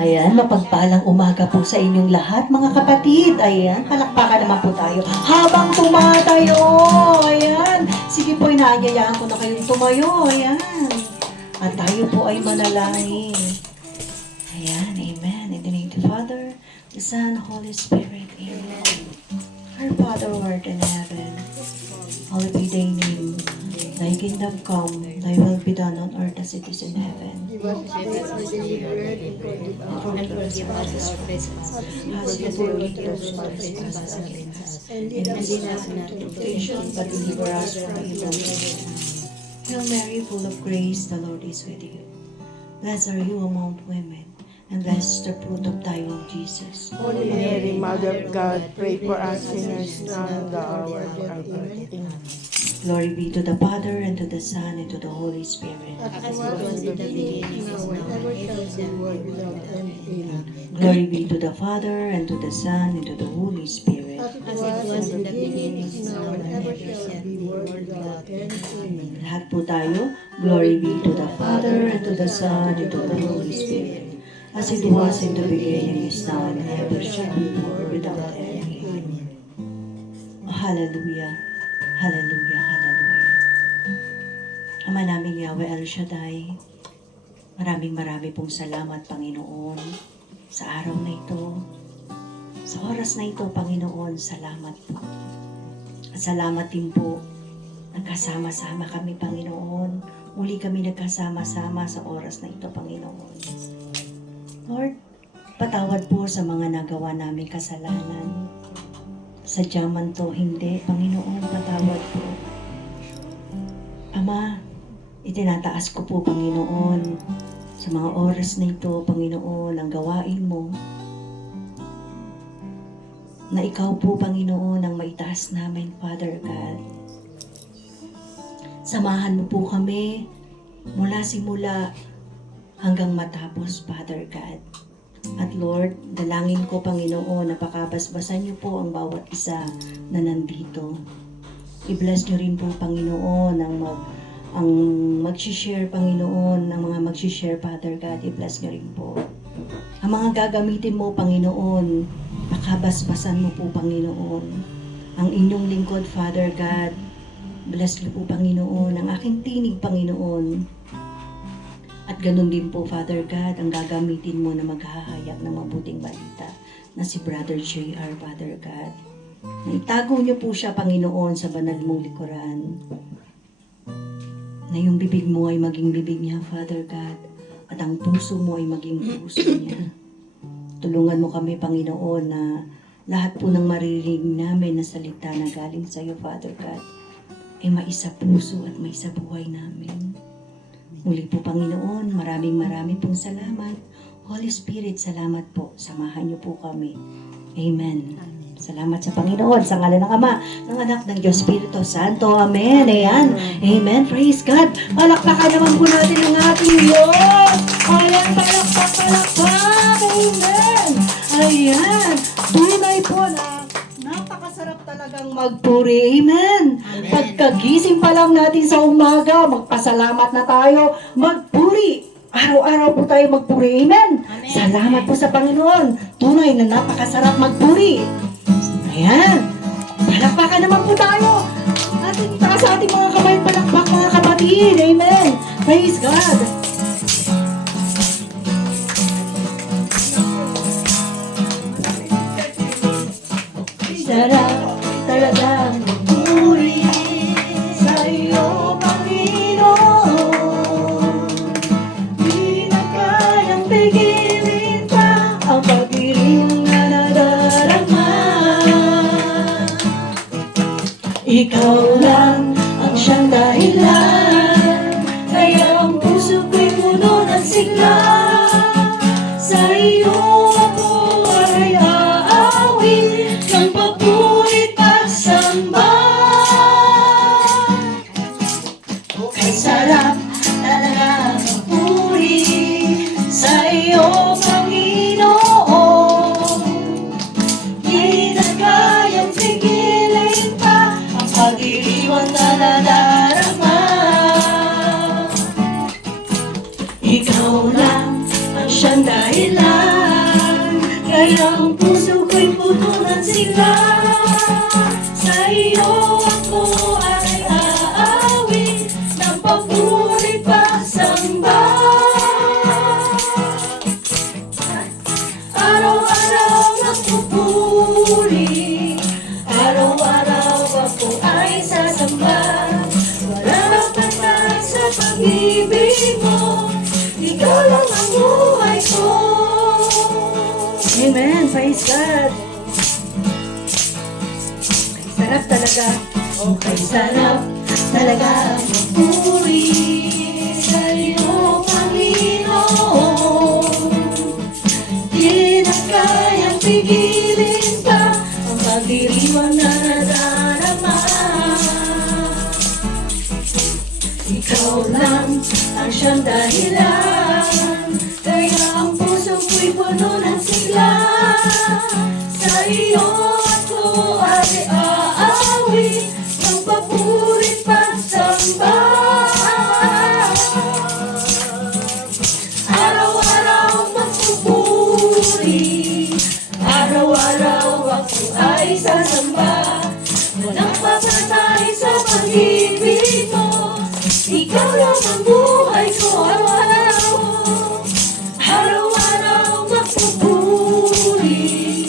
Ayan, mapagpalang umaga po sa inyong lahat, mga kapatid. Ayan, palakpakan naman po tayo. Habang tumatayo, ayan. Sige po, inaanyayaan ko na kayong tumayo. Ayan. At tayo po ay manalangin. Ayan, amen. In the name of the Father, the Son, Holy Spirit. Amen. Our Father who art in heaven, hallowed be thy name. Thy kingdom come, thy will be done on earth as it is in heaven. Give us our daily bread and forgive us our trespasses, As we forgive those who trespass against us. and lead us not into temptation, But deliver us from evil. Hail Mary, full of grace, the Lord is with you. Blessed are you among women, and blessed is the fruit of thy womb, Jesus. Holy Mary, Mother of God, pray for us sinners now and at the hour of our death. Amen. Glory be to the Father, and to the Son, and to the Holy Spirit. As it was in the beginning, now and ever shall be, world without end. Amen. Glory be to the Father, and to the Son, and to the Holy Spirit. As it was in the beginning, now and ever shall be, world without end. Amen. Lahat po tayo, glory be to the Father, and to the Son, and to the Holy Spirit. As it was in the beginning, is now, and ever shall be, world without end. Amen. Oh, hallelujah. Hallelujah, hallelujah. Ama namin Yahweh El Shaddai, maraming pong salamat, Panginoon, sa araw na ito, sa oras na ito, Panginoon, salamat po. At salamat din po, nagkasama-sama kami, Panginoon. Muli kami nagkasama-sama sa oras na ito, Panginoon. Lord, patawad po sa mga nagawa naming kasalanan. Sadya man to, hindi. Panginoon, patawad po. Ama, itinataas ko po, Panginoon, sa mga oras na ito, Panginoon, ang gawain mo, na ikaw po, Panginoon, ang maitaas namin, Father God. Samahan mo po kami mula simula hanggang matapos, Father God. At Lord, dalangin ko, Panginoon, na pakabasbasan niyo po ang bawat isa na nandito. I-bless niyo rin po, Panginoon, ang mag-share, Panginoon, ang mga mag-share, Father God. I-bless niyo rin po. Ang mga gagamitin mo, Panginoon, pakabasbasan mo po, Panginoon. Ang inyong lingkod, Father God. Bless niyo po, Panginoon, ang aking tinig, Panginoon. At ganun din po, Father God, ang gagamitin mo na maghahayag ng mabuting balita na si Brother J.R., Father God. Na itago niyo po siya, Panginoon, sa banal mong likuran. Na yung bibig mo ay maging bibig niya, Father God, at ang puso mo ay maging puso niya. Tulungan mo kami, Panginoon, na lahat po ng maririnig namin na salita na galing sa iyo, Father God, ay maisa puso at maisa buhay namin. Muli po, Panginoon, maraming pong salamat. Holy Spirit, salamat po. Samahan niyo po kami. Amen. Salamat sa Panginoon, sa ngalan ng Ama, ng Anak, ng Diyos Espiritu Santo. Amen. Ayan. Amen. Praise God. Palakpakan naman po natin ang ating Diyos. Ayan, palakpak. Amen. Ayan. Tunay po na napakasarap talagang magpuri. Amen. Pagkagising pa lang natin sa umaga, magpasalamat na tayo, magpuri. Araw-araw po tayo magpuri. Amen. Salamat po sa Panginoon. Tunay na napakasarap magpuri. Ayan. Palakpakan naman po tayo. Ating taas sa ating mga kamay, palakpak mga kapatid. Amen. Praise God. Sarap talagang magpuri sa iyo, Panginoon. Di na kayang pigilin pa ang pag-ibig na nadarama. Ikaw lang ang siyang dahilan, kaya ang puso ko'y puno ng sigla. Sa iyo ako ay aawin ng papurit pagsamba. Ang sarap talaga magpuri sa iyo, dahilan, kaya ang puso ko'y putulan sila. Sa iyo ako ay aawit ng papuri pagsamba. Araw-araw nagpupuri, araw-araw ako ay sasamba. Wala nang patay sa pag-ibig mo, ikaw lang ang buhay ko. Amen. Praise God. Sarap talaga. Okay, sarap talaga ang magpuri sa iyo, Panginoon. Di na kayang pigilin pa ang pagdiriwang na nadarama. Ikaw lang ang siyang dahilan, kaya ang puso ko'y puno ng sigla. Sa iyo ako ay aawit ng papuri pagsamba. Araw-araw magpupuri, araw-araw ako ay sasamba. Walang papatay sa pag-ibig mo, ikaw lang ang buhay ko. Araw-araw, araw-araw magpupuri,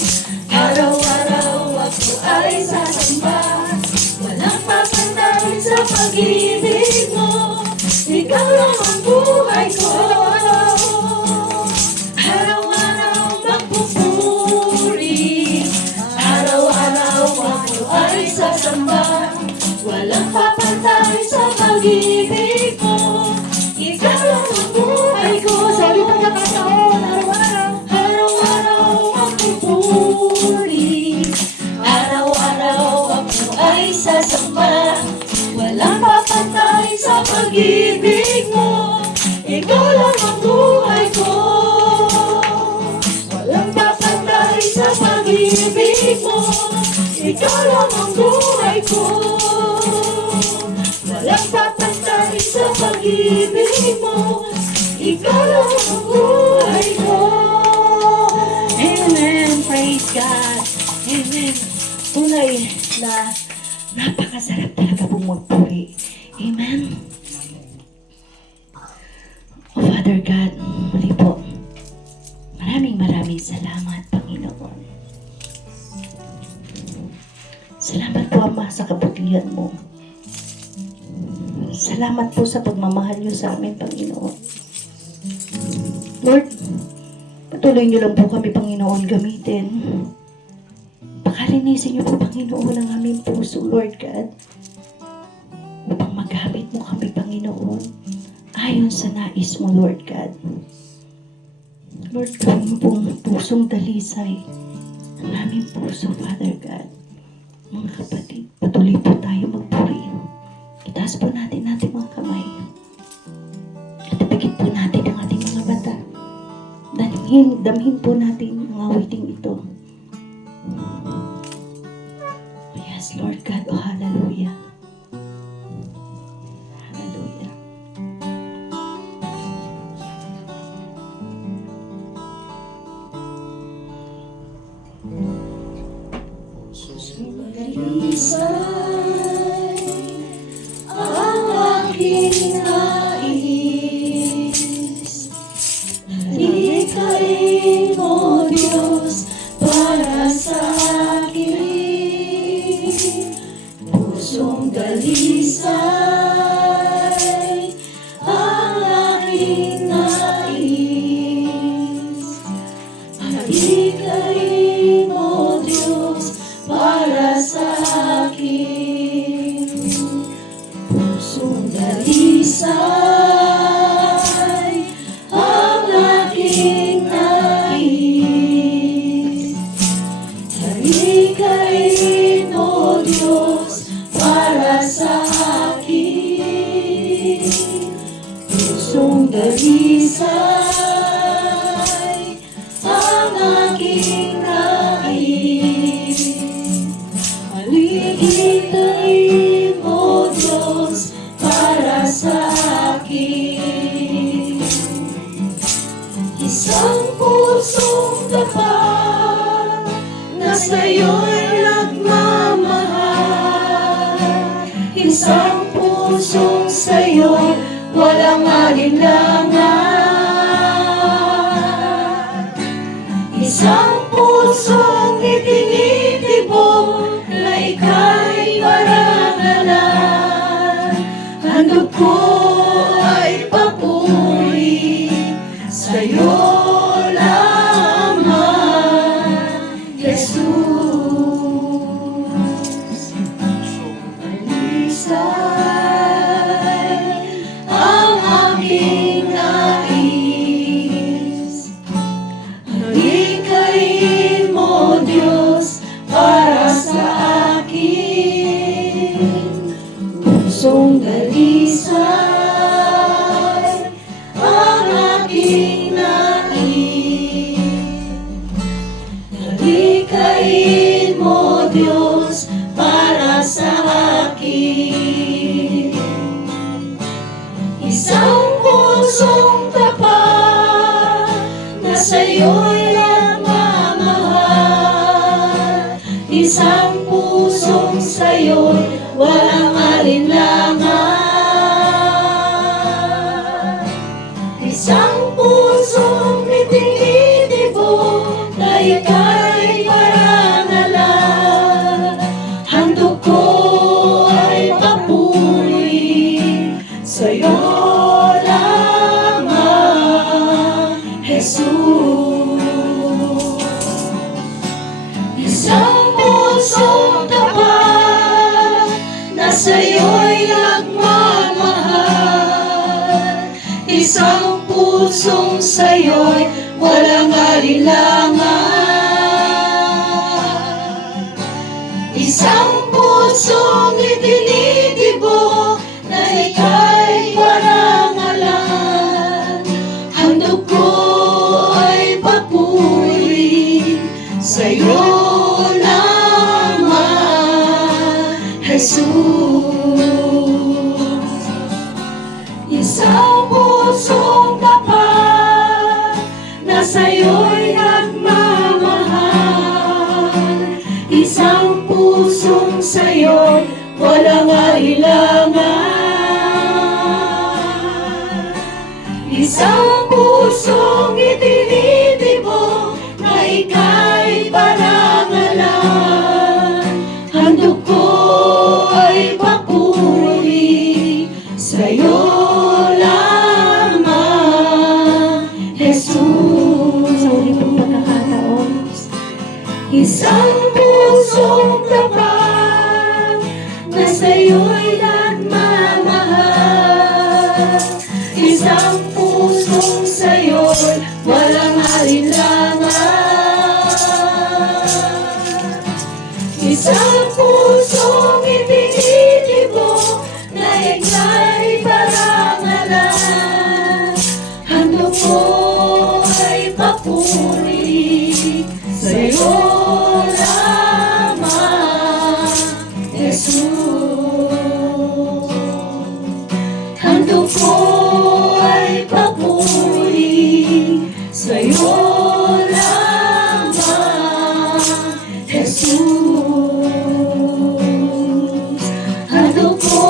araw-araw ako ay sasamba. Walang papatay sa pag-ibig mo, ikaw lang ang buhay ko. Araw-araw magpupuri, araw-araw ako ay sasamba. Walang papantay sa pag-ibig mo, ikaw lang ang buhay ko. Sabi pagkakataon, araw-araw magpupuri, araw-araw ako ay sasamba. Walang papantay sa pag-ibig mo, ikaw lang ang buhay ko. Walang papantay sa pag-ibig mo, ikaw lang ang buhay ko. Walang papantay sa pag-ibig mo, ikaw lang ang buhay ko. Amen. Praise God. Amen. Tunay na napakasarap talaga pong magpuri. Amen. Oh, Father God, muli po, maraming salamat, Panginoon. Salamat po, Ama, sa kabutihan mo. Salamat po sa pagmamahal niyo sa amin, Panginoon. Lord, patuloy niyo lang po kami, Panginoon, gamitin. Pakalinisin niyo po, Panginoon, ang aming puso, Lord God, upang magamit mo kami, Panginoon, ayon sa nais mo, Lord God. Lord, gawin mo pong pusong dalisay ang aming puso, Father God. Mga kapatid, patuloy po tayo magpuri. Itaas po natin ating mga kamay. At ipagit po natin ang ating mga bata. Damhin po natin ang awiting ito. Yes, Lord God. Oh, hallelujah. Hallelujah. Dalisay ang aking nais. Likhain mo, Diyos, para sa akin. Puso pusong tapat na sa'yo'y nagmamahal. Isang pusong sa'yo'y walang alinlangan. Isang pusong itinitibok na ika'y parangalan. Handog ko ay papuri sa'yo lamang, Jesus. Alisay ang aking nais. Halikain mo, Diyos, para sa akin. Pusong dalisay ang aking nais. Halikain mo, Diyos, para sa akin. Isang pusong tapat na sa'yo'y nagmamahal. Isang pusong sa'yo'y walang alinlangan. Isang pusong itinitibok na ika'y parangalan. Handog ko ay papuri sa'yo lamang, Jesus. Isang pusong tapat na sa'yo'y nagmamahal. Isang pusong sa'yo'y walang alinlangan. Isang pusong itinitibok na ika'y parangalan. Handog ko ay papuri sa'yo lamang, Jesus. Isang pusong tapat na sa'yo'y nagmamahal. Isang pusong sa'yo'y walang alinlangan. Isang pusong itinitibok na ika'y parangalan. Handog ko ay papuri sa'yo lamang, Jesus. Sa uli pong pagkakataon, isang pusong tapat na sa'yo'y nagmamahal. Isang pusong sa'yo'y walang alinlangan. Isang pusong itinitibok na ika'y parangalan. Handog ko ay papuri sa'yo lamang, Jesus. Handog ko ay papuri sa'yo lamang, Jesus. Handog ko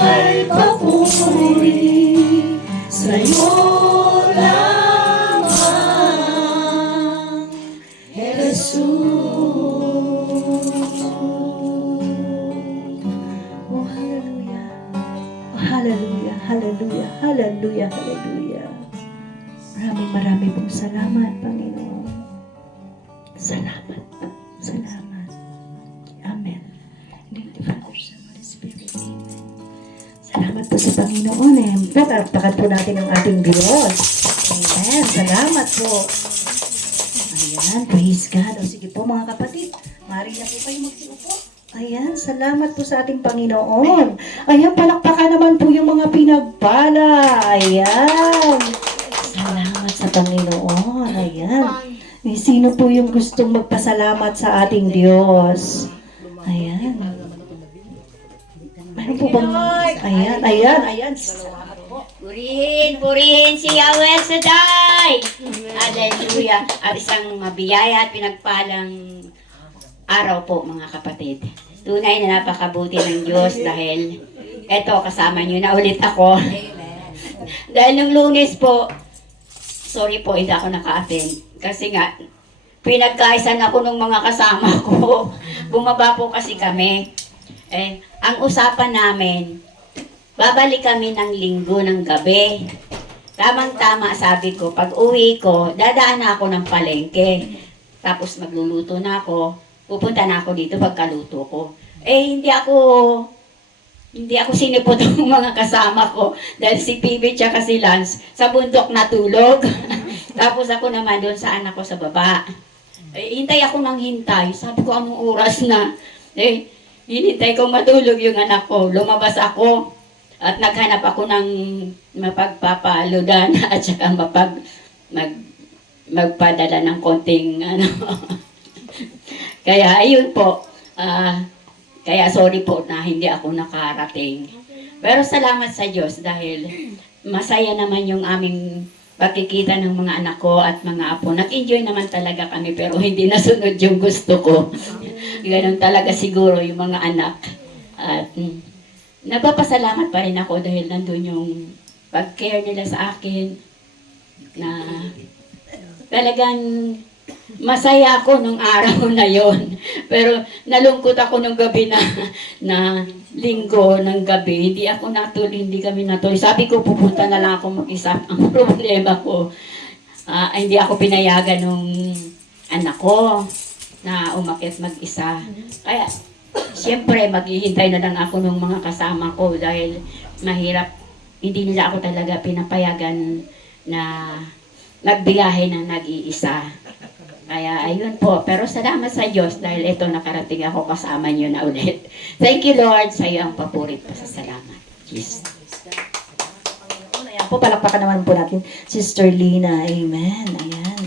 ay papuri sa'yo lamang, Jesus. Oh, hallelujah. Oh, hallelujah, hallelujah, hallelujah, hallelujah. Maraming pong salamat, Panginoon. Salamat. Salamat. Amen. In the Father, Son, Holy Spirit. Amen. Salamat po sa Panginoon. Palakpakan po natin ang ating Diyos. Amen. Salamat po. Ayan, praise God. O sige po mga kapatid, maaari na po kayo magsiupo. Ayan, salamat po sa ating Panginoon. Ayan, palakpakan naman po yung mga pinagpala. Ayan. Salamat sa Panginoon. Ayan. Sino po yung gustong magpasalamat sa ating Diyos? Ayan. Ano po bang... Ayan. Salamat po. Purihin si Yahweh Shaddai. Hallelujah. At isang mabiyaya at pinagpalang araw po mga kapatid. Tunay na napakabuti ng Diyos dahil eto kasama niyo na ulit ako. Dahil nung Lunes po, sorry po, hindi ako naka-attend. Kasi nga, pinagkaisan ako ng mga kasama ko. Bumaba po kasi kami. Ang usapan namin, babalik kami ng linggo ng gabi. Tamang-tama sabi ko, pag uwi ko, dadaan na ako ng palengke. Tapos magluluto na ako, pupunta na ako dito pagkaluto ko. Hindi ako sinipot ng mga kasama ko dahil si PB tsaka si Lance sa bundok natulog. Tapos ako naman doon sa anak ko sa baba. Hintay ako ng hintay. Sabi ko, anong oras na? Hinintay ko matulog yung anak ko. Lumabas ako at naghanap ako ng mapagpapaludan at saka magpadala ng konting ano. Kaya ayun po. Kaya sorry po na hindi ako nakarating. Pero salamat sa Diyos dahil masaya naman yung aming pagkikita ng mga anak ko at mga apo. Nag-enjoy naman talaga kami pero hindi nasunod yung gusto ko. Ganun talaga siguro yung mga anak. At nagpapasalamat pa rin ako dahil nandun yung pag-care nila sa akin na talagang masaya ako nung araw na yon. Pero nalungkot ako nung gabi na linggo ng gabi. Hindi ako natuloy, hindi kami natuloy. Sabi ko, pupunta na lang ako mag-isa. Ang problema ko, hindi ako pinayagan nung anak ko na umakyat mag-isa. Kaya, siyempre, maghihintay na lang ako ng mga kasama ko dahil mahirap. Hindi nila ako talaga pinapayagan na magbiyahe na nag-iisa. Kaya ayun po. Pero salamat sa Diyos dahil ito nakarating ako kasama niyo na ulit. Thank you Lord sa iyo ang papurit pa sa salamat. Jesus. Ayan po, palakpakan naman po natin Sister Lina. Amen. Ayan.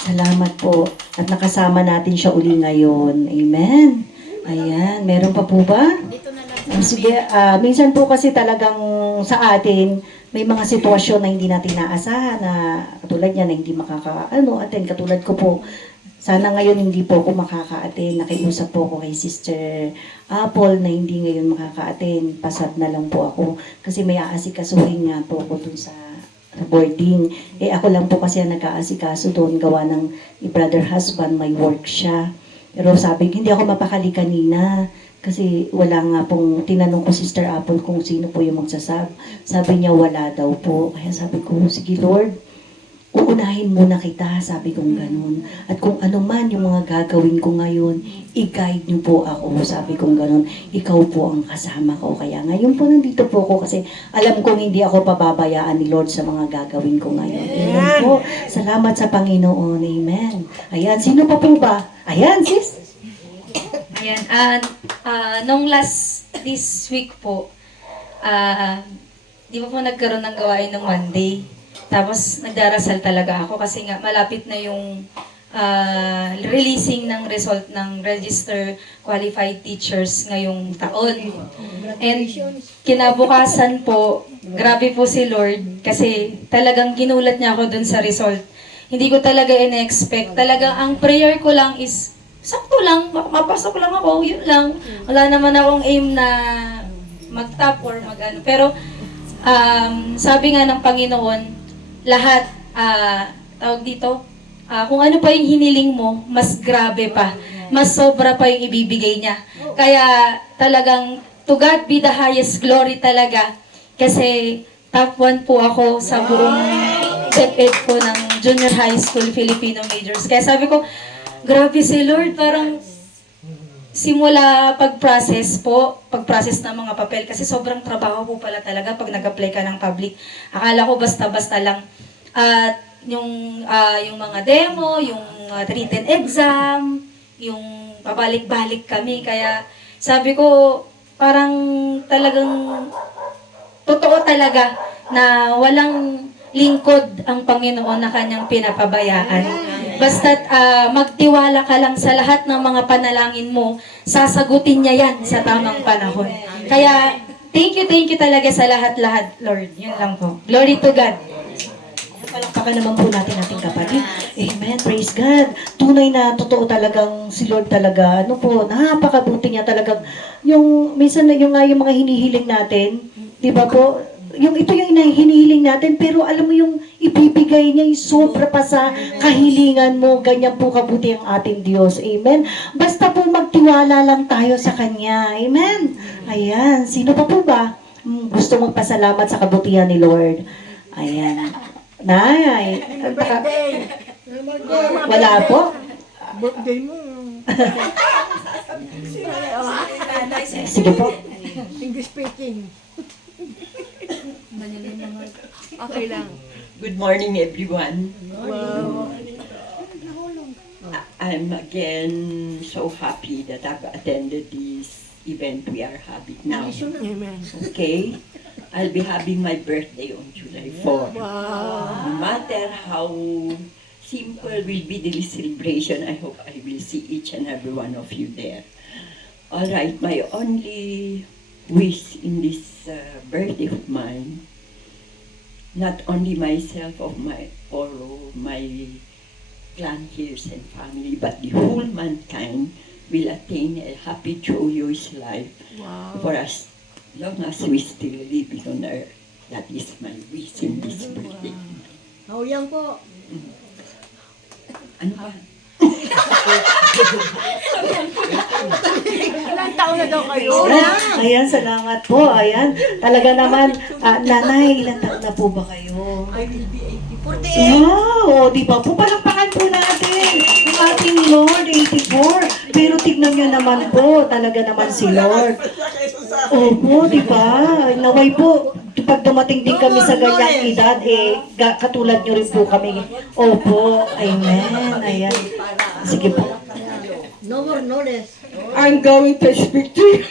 Salamat po. At nakasama natin siya uli ngayon. Amen. Ayan. Meron pa po ba? Sige, minsan po kasi talagang sa atin, may mga sitwasyon na hindi natin naasahan na katulad niya na hindi attend. Katulad ko po, sana ngayon hindi po ako makaka-attend. Nakiusap po ako kay Sister Apple na hindi ngayon makaka-attend. Pasad na lang po ako kasi may aasikasuhin nga po ako dun sa boarding. Ako lang po kasi ang nag-aasikaso doon gawa ng brother husband, may work siya. Pero sabi ko, hindi ako mapakali kanina. Kasi wala nga pong, tinanong ko Sister Apple kung sino po yung magsasab. Sabi niya wala daw po. Kaya sabi ko, sige Lord, uunahin muna kita, sabi kong ganun. At kung ano man yung mga gagawin ko ngayon, i-guide niyo po ako, sabi kong ganun. Ikaw po ang kasama ko. Kaya ngayon po nandito po ako kasi alam kong hindi ako pababayaan ni Lord sa mga gagawin ko ngayon. Amen po. Salamat sa Panginoon. Amen. Ayan, sino pa po ba? Ayan, sis. Ayan, nung this week po, di ba po nagkaroon ng gawain ng Monday? Tapos nagdarasal talaga ako kasi nga malapit na yung releasing ng result ng Register Qualified Teachers ngayong taon. And kinabukasan po, grabe po si Lord kasi talagang ginulat niya ako dun sa result. Hindi ko talaga in-expect. Talagang ang prayer ko lang is sakto lang, mapasok lang ako, yun lang. Wala naman akong aim na mag-top or mag-ano. Pero, sabi nga ng Panginoon, lahat, tawag dito, kung ano pa yung hiniling mo, mas grabe pa. Mas sobra pa yung ibibigay niya. Kaya, talagang, to God be the highest glory talaga. Kasi, top 1 po ako sa buong DepEd po ng Junior High School Filipino Majors. Kaya sabi ko, grabe si Lord, parang simula pag-process ng mga papel, kasi sobrang trabaho po pala talaga pag nag-apply ka ng public. Akala ko basta-basta lang. At yung mga demo, yung written exam, yung pabalik-balik kami. Kaya sabi ko, parang talagang totoo talaga na walang lingkod ang Panginoon na kanyang pinapabayaan. Basta't magtiwala ka lang sa lahat ng mga panalangin mo, sasagutin niya yan sa tamang panahon. Kaya Thank you talaga sa lahat-lahat, Lord. Yun lang po. Glory to God. Palakpakan naman po natin ating kapatid. Amen. Praise God. Tunay na totoo talagang si Lord talaga. Ano po, napakabuti niya talagang yung minsan na yung, yung mga hinihiling natin, di ba po? Yung ito yung hinihiling natin, pero alam mo yung ibibigay niya yung sobra pa sa kahilingan mo. Ganyan po kabuti ang ating Diyos. Amen. Basta po magtiwala lang tayo sa Kanya. Amen. Ayan. Sino pa po ba gusto magpasalamat sa kabutihan ni Lord? Ayan. Nay, Birthday! wala po. Birthday mo. Sige po. English speaking. Okay lang. Good morning, everyone. Wow. I'm again so happy that I've attended this event we are having now. Amen. Okay? I'll be having my birthday on July 4. Wow. No matter how simple will be the celebration, I hope I will see each and every one of you there. All right, my only wish in this birthday of mine, not only myself or my grandkids and family, but the whole mankind will attain a happy, joyous life for us long as we still live on earth. That is my wish in this birthday. Hauyang po. Ano ba? Ilang taon na daw kayo? Ayan, salamat po. Ayan, talaga naman, nanay, ilang taon na po ba kayo? I will be 84. Wow, di ba po? Palakpakan po natin yung ating Lord, 84. Pero tignan nyo naman po, talaga naman si Lord. Opo, di ba? Naway po, pag dumating din kami sa ganyang edad, katulad nyo rin po kami. Opo, amen, ayan. Sige po. No more, no less. I'm going to speak to you.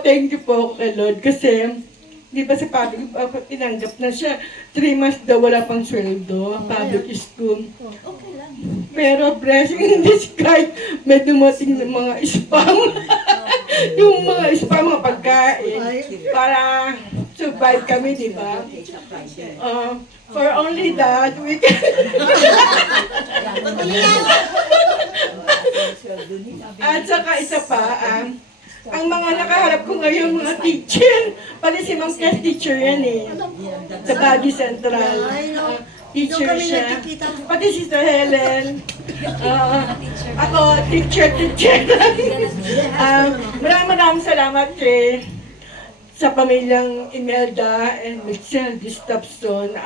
Thank you po kay Lord kasi di ba sa public, tinanggap na siya. 3 months daw wala pang sweldo, public school. Okay lang. Pero blessing in disguise, may dumating ng mga spam. Yung mga spam, mga pagkain. Para survive kami, di ba? For only that, we can... At saka isa pa, ang mga nakaharap ko ngayon, mga teacher, pati si Ma'am Kes teacher yan eh. Sa Baguio Central. Teacher siya. Pati si Sister Helen. Ako, teacher. Maraming salamat sa pamilyang Imelda and Michelle Gustafson.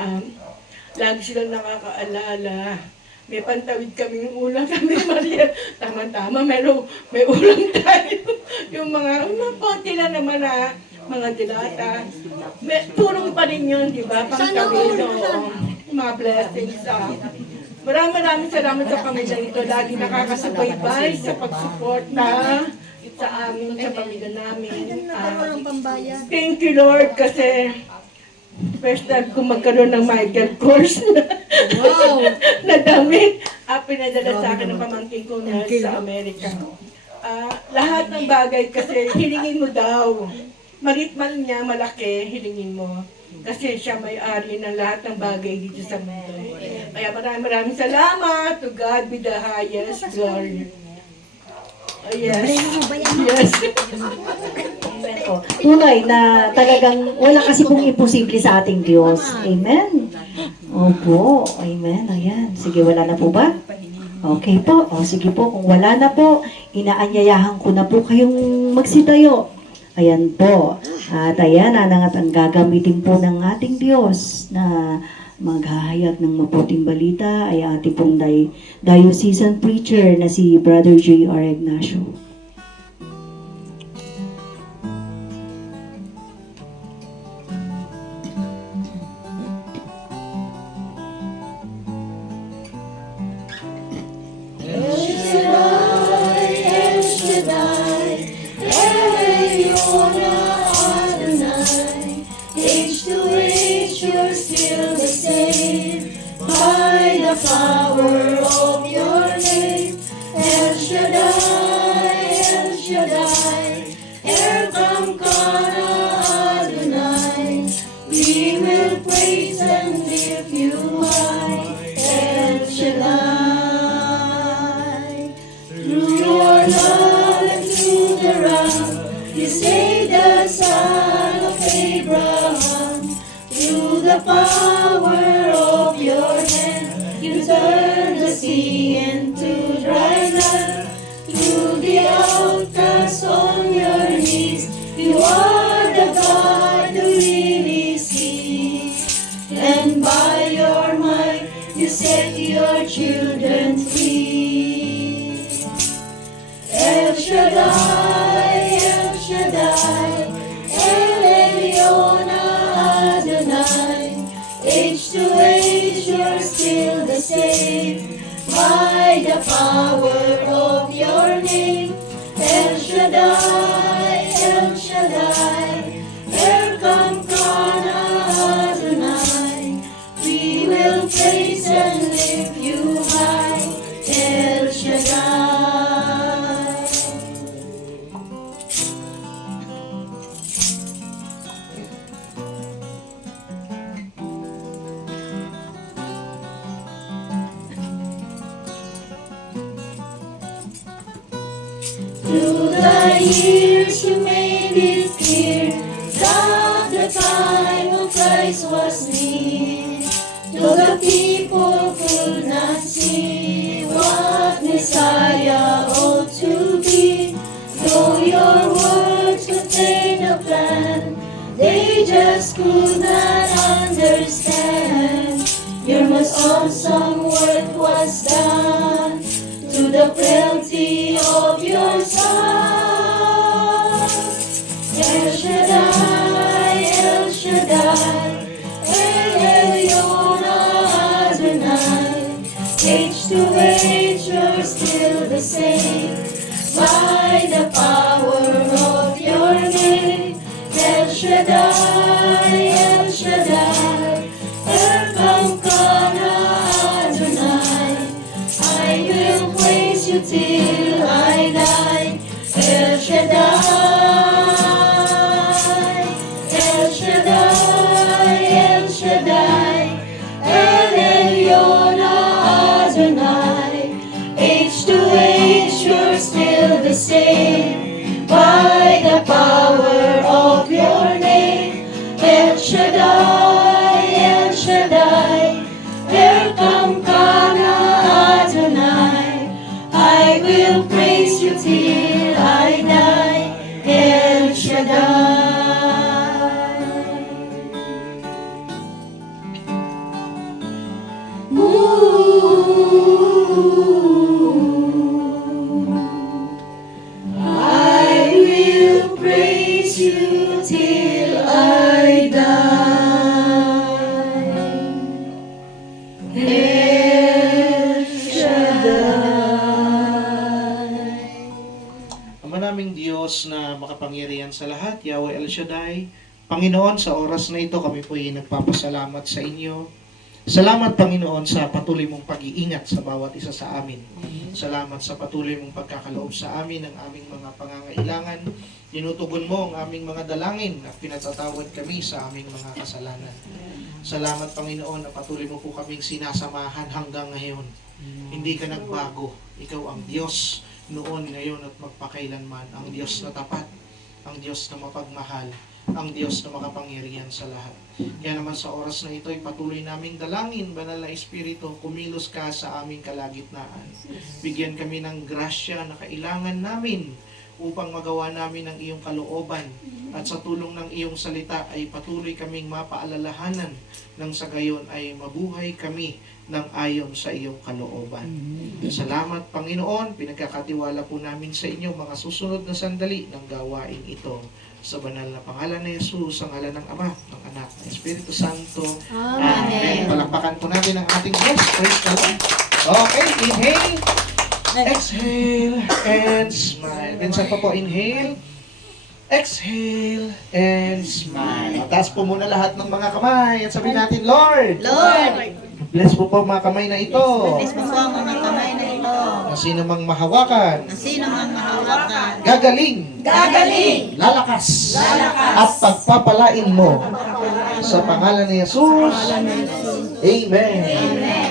Lagi silang nakakaalala. May pantawid kaming ulam kami, Maria. Tama-tama, may ulam tayo. Yung mga konti lang naman mga dilata. Tulong pa rin yun, di ba? Pangtawid, mga blessings. Maraming salamat sa pamilya ito. Lagi nakakasubaybay sa pagsuporta sa amin, sa pamilya namin. Thank you, Lord, kasi first time ko magkaroon ng Michael Kors na damit. Pinadala sa akin ng pamangkin ko na sa Amerika. Lahat ng bagay kasi hilingin mo daw. Malit man niya, malaki, hilingin mo. Kasi siya may-ari ng lahat ng bagay dito sa mundo. Kaya maraming salamat. To God be the highest glory. Yes. Yes. Tunay na talagang wala kasi pong imposible sa ating Diyos. Amen. Opo. Amen. Ayan. Sige, wala na po ba? Okay po. O, sige po. Kung wala na po, inaanyayahan ko na po kayong magsitayo. Ayan po. At ayan, ang gagamitin po ng ating Diyos na maghahayag ng mabuting balita ay ating pong diocesan preacher na si Brother J.R. Ignacio. Age to age, you're still the same by the power of your the power of your hand, you turn the sea into dry land. To the outcast on your knees, you are the God who really sees. And by your might, you set your children free. El Shaddai, El Shaddai, El Elyon Adonai. Age to age, you're still the same. By the power of your name, El Shaddai, El Shaddai, Elkamkana Adonai. We will praise and lift you high, El Shaddai. Through the years you made it clear that the time of Christ was near. Though the people could not see what Messiah ought to be, though your words contain a plan, they just could not understand. Your most awesome work was done to the frailty of your Son. El Shaddai, El Shaddai, El Elyon Adonai. Age to age, you're still the same. By the power of your name, El Shaddai, El Shaddai, Elkamkana Adonai. I will praise you till I die. El Shaddai, El Shaddai, El Shaddai, El Elyon Adonai. Age to age, you're still the same. By the power of your name, El Shaddai, El Shaddai, Elkamkana Adonai. I will praise you till I die, El Shaddai. I will praise you till I die, El Shaddai. Ama naming Diyos na makapangyarihan sa lahat, Yahweh El Shaddai, Panginoon, sa oras na ito kami po ay nagpapasalamat sa inyo. Salamat, Panginoon, sa patuloy mong pag-iingat sa bawat isa sa amin. Salamat sa patuloy mong pagkakaloob sa amin ng aming mga pangangailangan. Tinutugon mo ang aming mga dalangin at pinatatawad kami sa aming mga kasalanan. Salamat, Panginoon, na patuloy mo po kaming sinasamahan hanggang ngayon. Hindi ka nagbago. Ikaw ang Diyos noon, ngayon at magpakailanman. Ang Diyos na tapat, ang Diyos na mapagmahal, ang Diyos na makapangyarihan sa lahat. Kaya naman sa oras na ito ay patuloy naming dalangin, Banal na Espiritu, kumilos ka sa aming kalagitnaan. Bigyan kami ng grasya na kailangan namin upang magawa namin ang iyong kalooban. At sa tulong ng iyong salita ay patuloy kaming mapaalalahanan nang sa gayon ay mabuhay kami ng ayon sa iyong kalooban. Salamat, Panginoon, pinagkakatiwala po namin sa inyo mga susunod na sandali ng gawain ito. Sa banal na pangalan ni Jesus, sa ngalan ng Ama, ng Anak, ng Espiritu Santo. Amen. Palakpakan po natin ang ating Diyos. Praise the Lord. Okay, inhale. Exhale and smile. Minsan pa po, inhale. Exhale and smile. Taas po muna lahat ng mga kamay at sabihin natin, Lord! Lord! Bless po po mga kamay na ito. Bless mo po ang mga kamay na ito. Na sino mang mahawakan, Na sino mang mahawakan, gagaling, gagaling, lalakas, lalakas, at pagpapalain mo sa pangalan ni Jesus. Amen.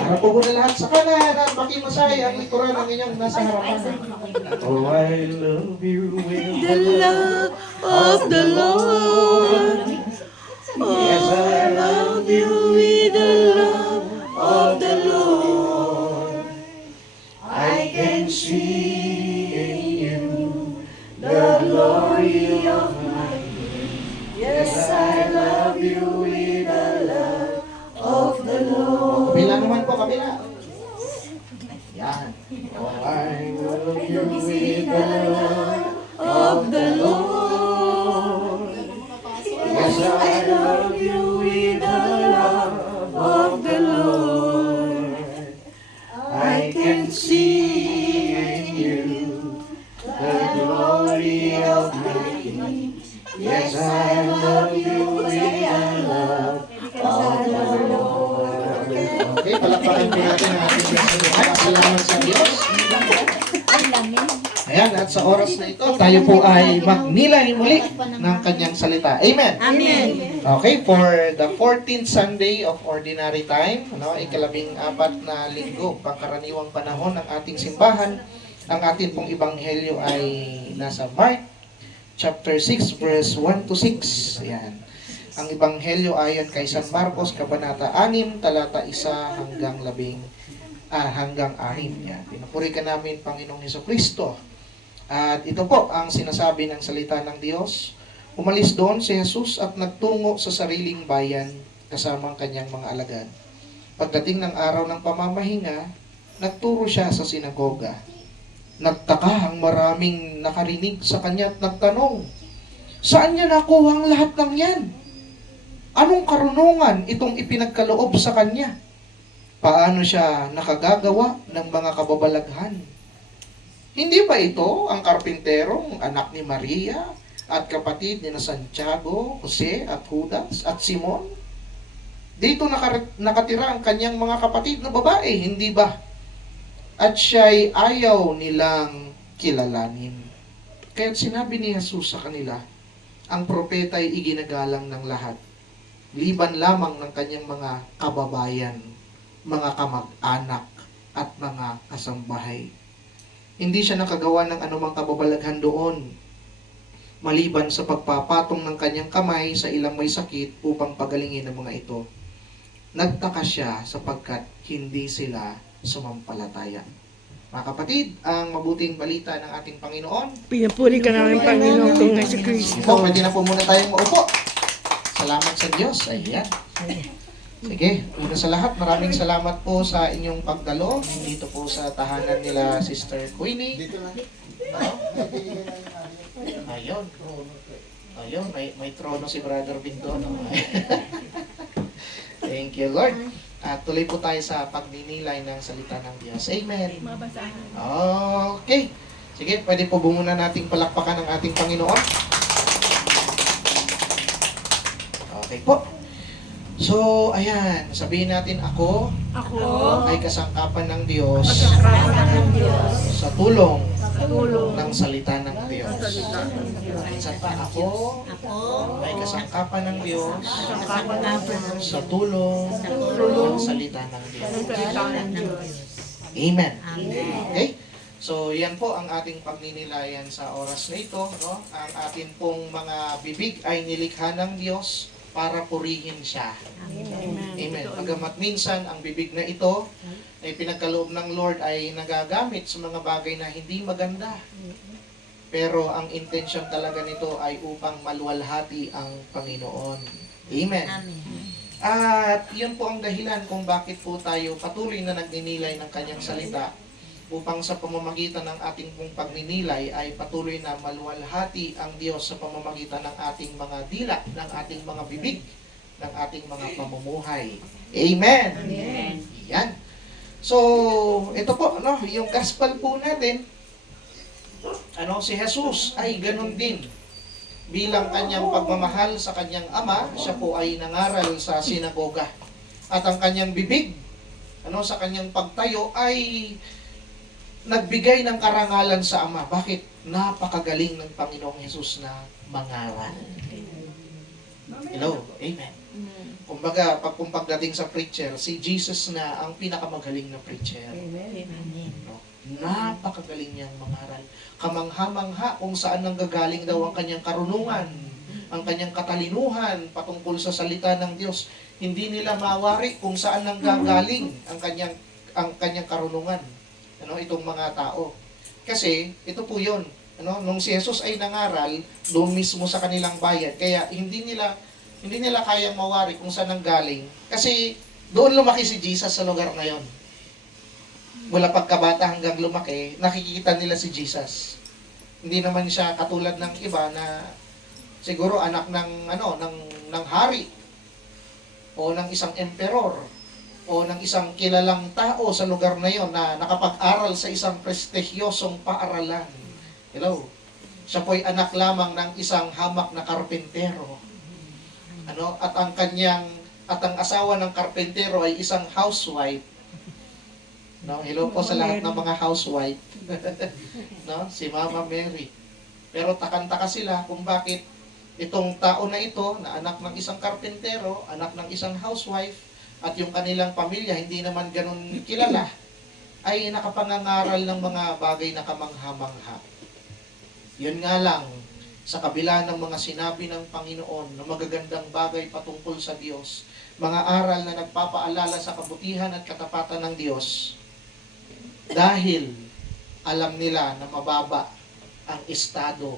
Harap po na lahat sa kanan at makimasay ang likuran ng inyong nasa harapan. Oh, I love you with the love Of the Lord, Yes, I love you you with the love of the Lord. Kabila naman po, kabila. Yan. Oh, I love you with the love of the Lord. Yes, I love you with the love of the Lord. I can see in you the glory of my King. Yes, I love you with the love of the Lord. Okay, palakpakan po natin ang ating Panginoon. Salamat sa Diyos. Ayan, at sa oras na ito, tayo po ay magnilay muli ng kanyang salita. Amen? Amen. Okay, for the 14th Sunday of Ordinary Time, ikalabing-apat na linggo, pangkaraniwang panahon ng ating simbahan, ang ating pong ebanghelyo ay nasa Mark, chapter 6, verse 1 to 6. Ayan. Ang ebanghelyo ayon kay San Marcos, kabanata 6, talata 1 hanggang 6. Yan. Pinupuri ka namin, Panginoong Hesukristo. At ito po ang sinasabi ng salita ng Diyos. Umalis doon si Jesus at nagtungo sa sariling bayan kasama ang kanyang mga alagad. Pagdating ng araw ng pamamahinga, nagturo siya sa sinagoga. Nagtaka ang maraming nakarinig sa kanya at nagtanong, saan niya nakuha ang lahat ng yan? Anong karunungan itong ipinagkaloob sa kanya? Paano siya nakagagawa ng mga kababalaghan? Hindi ba ito ang karpinterong anak ni Maria at kapatid ni Santiago, Jose at Judas at Simon? Dito nakatira ang kanyang mga kapatid na babae, hindi ba? At siya'y ayaw nilang kilalanin. Kaya't sinabi ni Jesus sa kanila, ang propeta ay iginagalang ng lahat, liban lamang ng kanyang mga kababayan, mga kamag-anak at mga kasambahay. Hindi siya nakagawa ng anumang kababalaghan doon, maliban sa pagpapatong ng kanyang kamay sa ilang may sakit upang pagalingin ang mga ito. Nagtaka siya sapagkat hindi sila sumampalataya. Mga kapatid, ang mabuting balita ng ating Panginoon. Pinupuri ka namin, Panginoon kong Hesukristo. Po, pwede na po muna tayong maupo. Salamat sa Diyos. Ayan. Sige, una sa lahat, maraming salamat po sa inyong pagdalo dito po sa tahanan nila Sister Queenie. Ayun. Ayun, may trono si Brother Binto. No? Thank you, Lord. At tuloy po tayo sa pagninilay ng salita ng Diyos. Amen. Okay. Sige, pwede po bumuna nating palakpakan ng ating Panginoon. Okay po. So, ayan, sabihin natin ako ay kasangkapan ng Diyos sa tulong ng salita ng Diyos. Minsan pa, ako ay kasangkapan ng Diyos sa tulong ng salita ng Diyos. Amen. Okay? So, yan po ang ating pagninilayan sa oras na ito. No? Ang ating pong mga bibig ay nilikha ng Diyos para purihin siya. Amen. Pagamat minsan ang bibig na ito ay pinagkaloob ng Lord ay nagagamit sa mga bagay na hindi maganda. Pero ang intention talaga nito ay upang maluwalhati ang Panginoon. Amen. At yun po ang dahilan kung bakit po tayo patuloy na nagninilay ng kanyang salita, upang sa pamamagitan ng ating pong pagninilay ay patuloy na maluwalhati ang Diyos sa pamamagitan ng ating mga dila, ng ating mga bibig, ng ating mga pamumuhay. Amen! Amen. Yan. So, ito po, yung gospel po natin, si Jesus ay ganun din. Bilang kanyang pagmamahal sa kanyang ama, siya po ay nangaral sa sinagoga. At ang kanyang bibig, sa kanyang pagtayo ay nagbigay ng karangalan sa Ama. Bakit? Napakagaling ng Panginoong Jesus na mangaral. Hello? Amen. Kumbaga, kung pagdating sa preacher, si Jesus na ang pinakamagaling na preacher. No? Napakagaling niyang mangaral. Kamangha-mangha kung saan nanggagaling daw ang kanyang karunungan, ang kanyang katalinuhan patungkol sa salita ng Diyos. Hindi nila mawari kung saan nanggagaling ang kanyang karunungan. Itong mga tao. Kasi, ito po yun. Nung si Jesus ay nangaral, doon mismo sa kanilang bayan. Kaya, hindi nila Hindi nila kayang mawari kung saan ang galing. Kasi doon lumaki si Jesus sa lugar na yon. Mula pagkabata hanggang lumaki, nakikita nila si Jesus. Hindi naman siya katulad ng iba na siguro anak ng hari o ng isang emperor o ng isang kilalang tao sa lugar na yon na nakapag-aral sa isang prestigyosong paaralan. Hello. Siya po'y anak lamang ng isang hamak na karpentero. At ang asawa ng karpentero ay isang housewife. Hello po sa lahat ng mga housewife. Si Mama Mary. Pero takanta sila kung bakit itong tao na ito, na anak ng isang karpentero, anak ng isang housewife, at yung kanilang pamilya hindi naman ganun kilala, ay nakapangangaral ng mga bagay na kamangha-mangha. Yun nga lang, sa kabila ng mga sinabi ng Panginoon na magagandang bagay patungkol sa Diyos, mga aral na nagpapaalala sa kabutihan at katapatan ng Diyos, dahil alam nila na mababa ang estado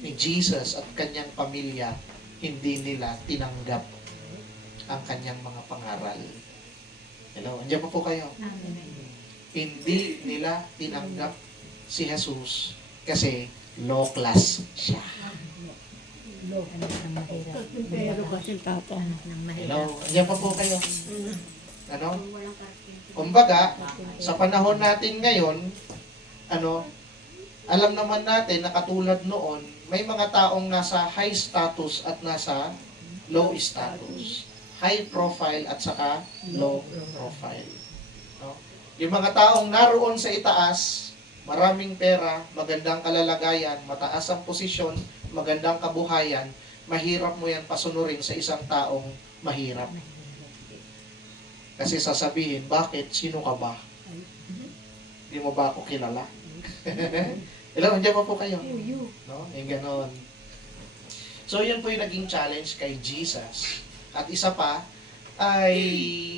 ni Jesus at kanyang pamilya, hindi nila tinanggap ang kanyang mga pangaral. Hello, andiyan po kayo. Hindi nila tinanggap si Jesus kasi low class siya. Hello, andiyan po kayo. Kumbaga, sa panahon natin ngayon, alam naman natin na katulad noon, may mga taong nasa high status at nasa low status. High profile at saka low profile. Yung mga taong naroon sa itaas, maraming pera, magandang kalalagayan, mataas ang posisyon, magandang kabuhayan, mahirap mo yan pasunurin sa isang taong mahirap. Kasi sasabihin, bakit? Sino ka ba? Hindi mo ba ako kilala? Hello, nandiyan pa po kayo. Yung ganon. So, yun po yung naging challenge kay Jesus. At isa pa, ay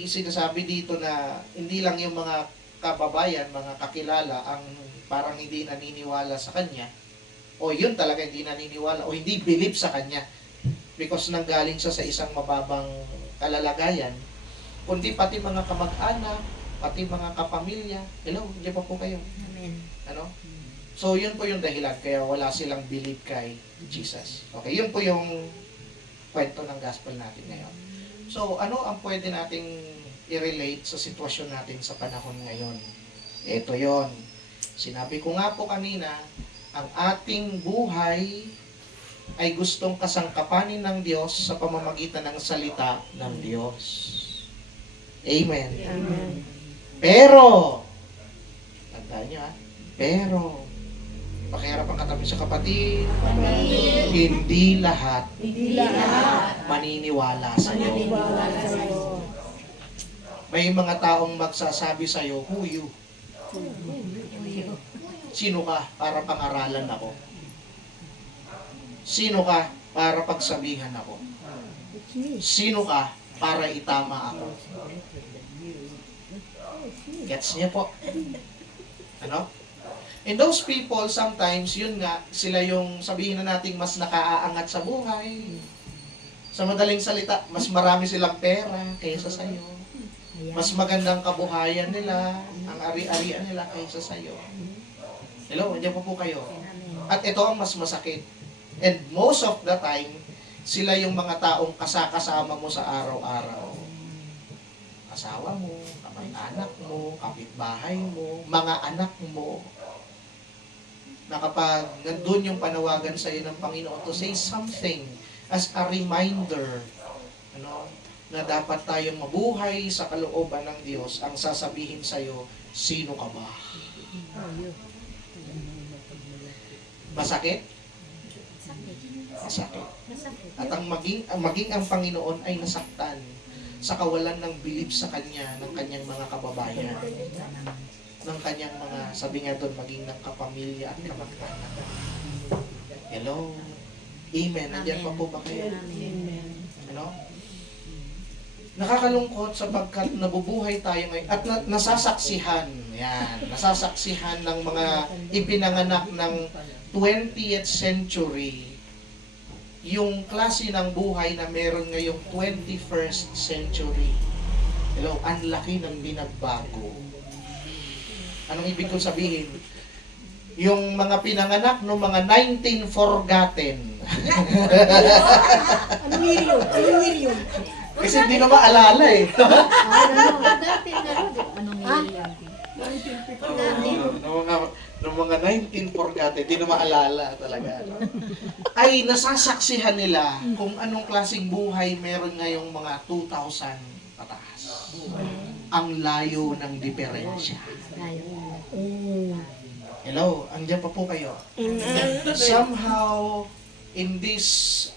sinasabi dito na hindi lang yung mga kababayan, mga kakilala, ang parang hindi naniniwala sa Kanya. O yun talaga hindi naniniwala, o hindi believe sa Kanya. Because nanggaling siya sa isang mababang kalalagayan, kundi pati mga kamag-anak, pati mga kapamilya. Hello, hindi pa po kayo. Amen. So, yun po yung dahilan, kaya wala silang believe kay Jesus. Okay, yun po yung kwento ng gospel natin ngayon. So, ano ang pwede nating i-relate sa sitwasyon natin sa panahon ngayon? Ito yon. Sinabi ko nga po kanina, ang ating buhay ay gustong kasangkapanin ng Diyos sa pamamagitan ng salita ng Diyos. Amen. Amen. Pero, tandaan niyo pero, pakiharap ang katabi sa kapatid, hindi lahat maniniwala sa iyo. May mga taong magsasabi sa iyo, who you? Sino ka para pangaralan ako? Sino ka para pagsabihan ako? Sino ka para itama ako? Gets niya po? And those people, sometimes, yun nga, sila yung sabihin na nating mas nakaaangat sa buhay. Sa madaling salita, mas marami silang pera kaysa sa'yo. Mas magandang kabuhayan nila, ang ari-arian nila kaysa sa'yo. Hello, andiyan po kayo. At ito ang mas masakit. And most of the time, sila yung mga taong kasama mo sa araw-araw. Asawa mo, kamag-anak mo, kapitbahay mo, mga anak mo. Na kapag nandun yung panawagan sa iyo ng Panginoon to say something as a reminder, na dapat tayong mabuhay sa kalooban ng Diyos, ang sasabihin sa iyo, sino ka ba? Masakit? Masakit. At ang maging ang Panginoon ay nasaktan sa kawalan ng bilib sa Kanya, ng Kanyang mga kababayan, ng Kanyang mga, sabi nga doon, maging ng kapamilya at kamag-anak. Hello? Amen. Nandiyan pa po ba kayo? Nakakalungkot sapagkat nabubuhay tayo ngayon at nasasaksihan, nasasaksihan ng mga ipinanganak ng 20th century yung klase ng buhay na meron ngayong 21st century. Hello, ang laki ng binagbago. Anong ibig kong sabihin? Yung mga pinanganak no mga 19 forgotten. Anong year yun? Anong year yun? Kasi hindi na maalala eh. Dati nga rin. Anong year yun? Ng mga 19 forgotten, hindi na maalala talaga. Ay nasasaksihan nila kung anong klaseng buhay meron ngayong mga 2,000 pataas. Ang layo ng diferensya. Hello, andyan pa po kayo. Somehow, in this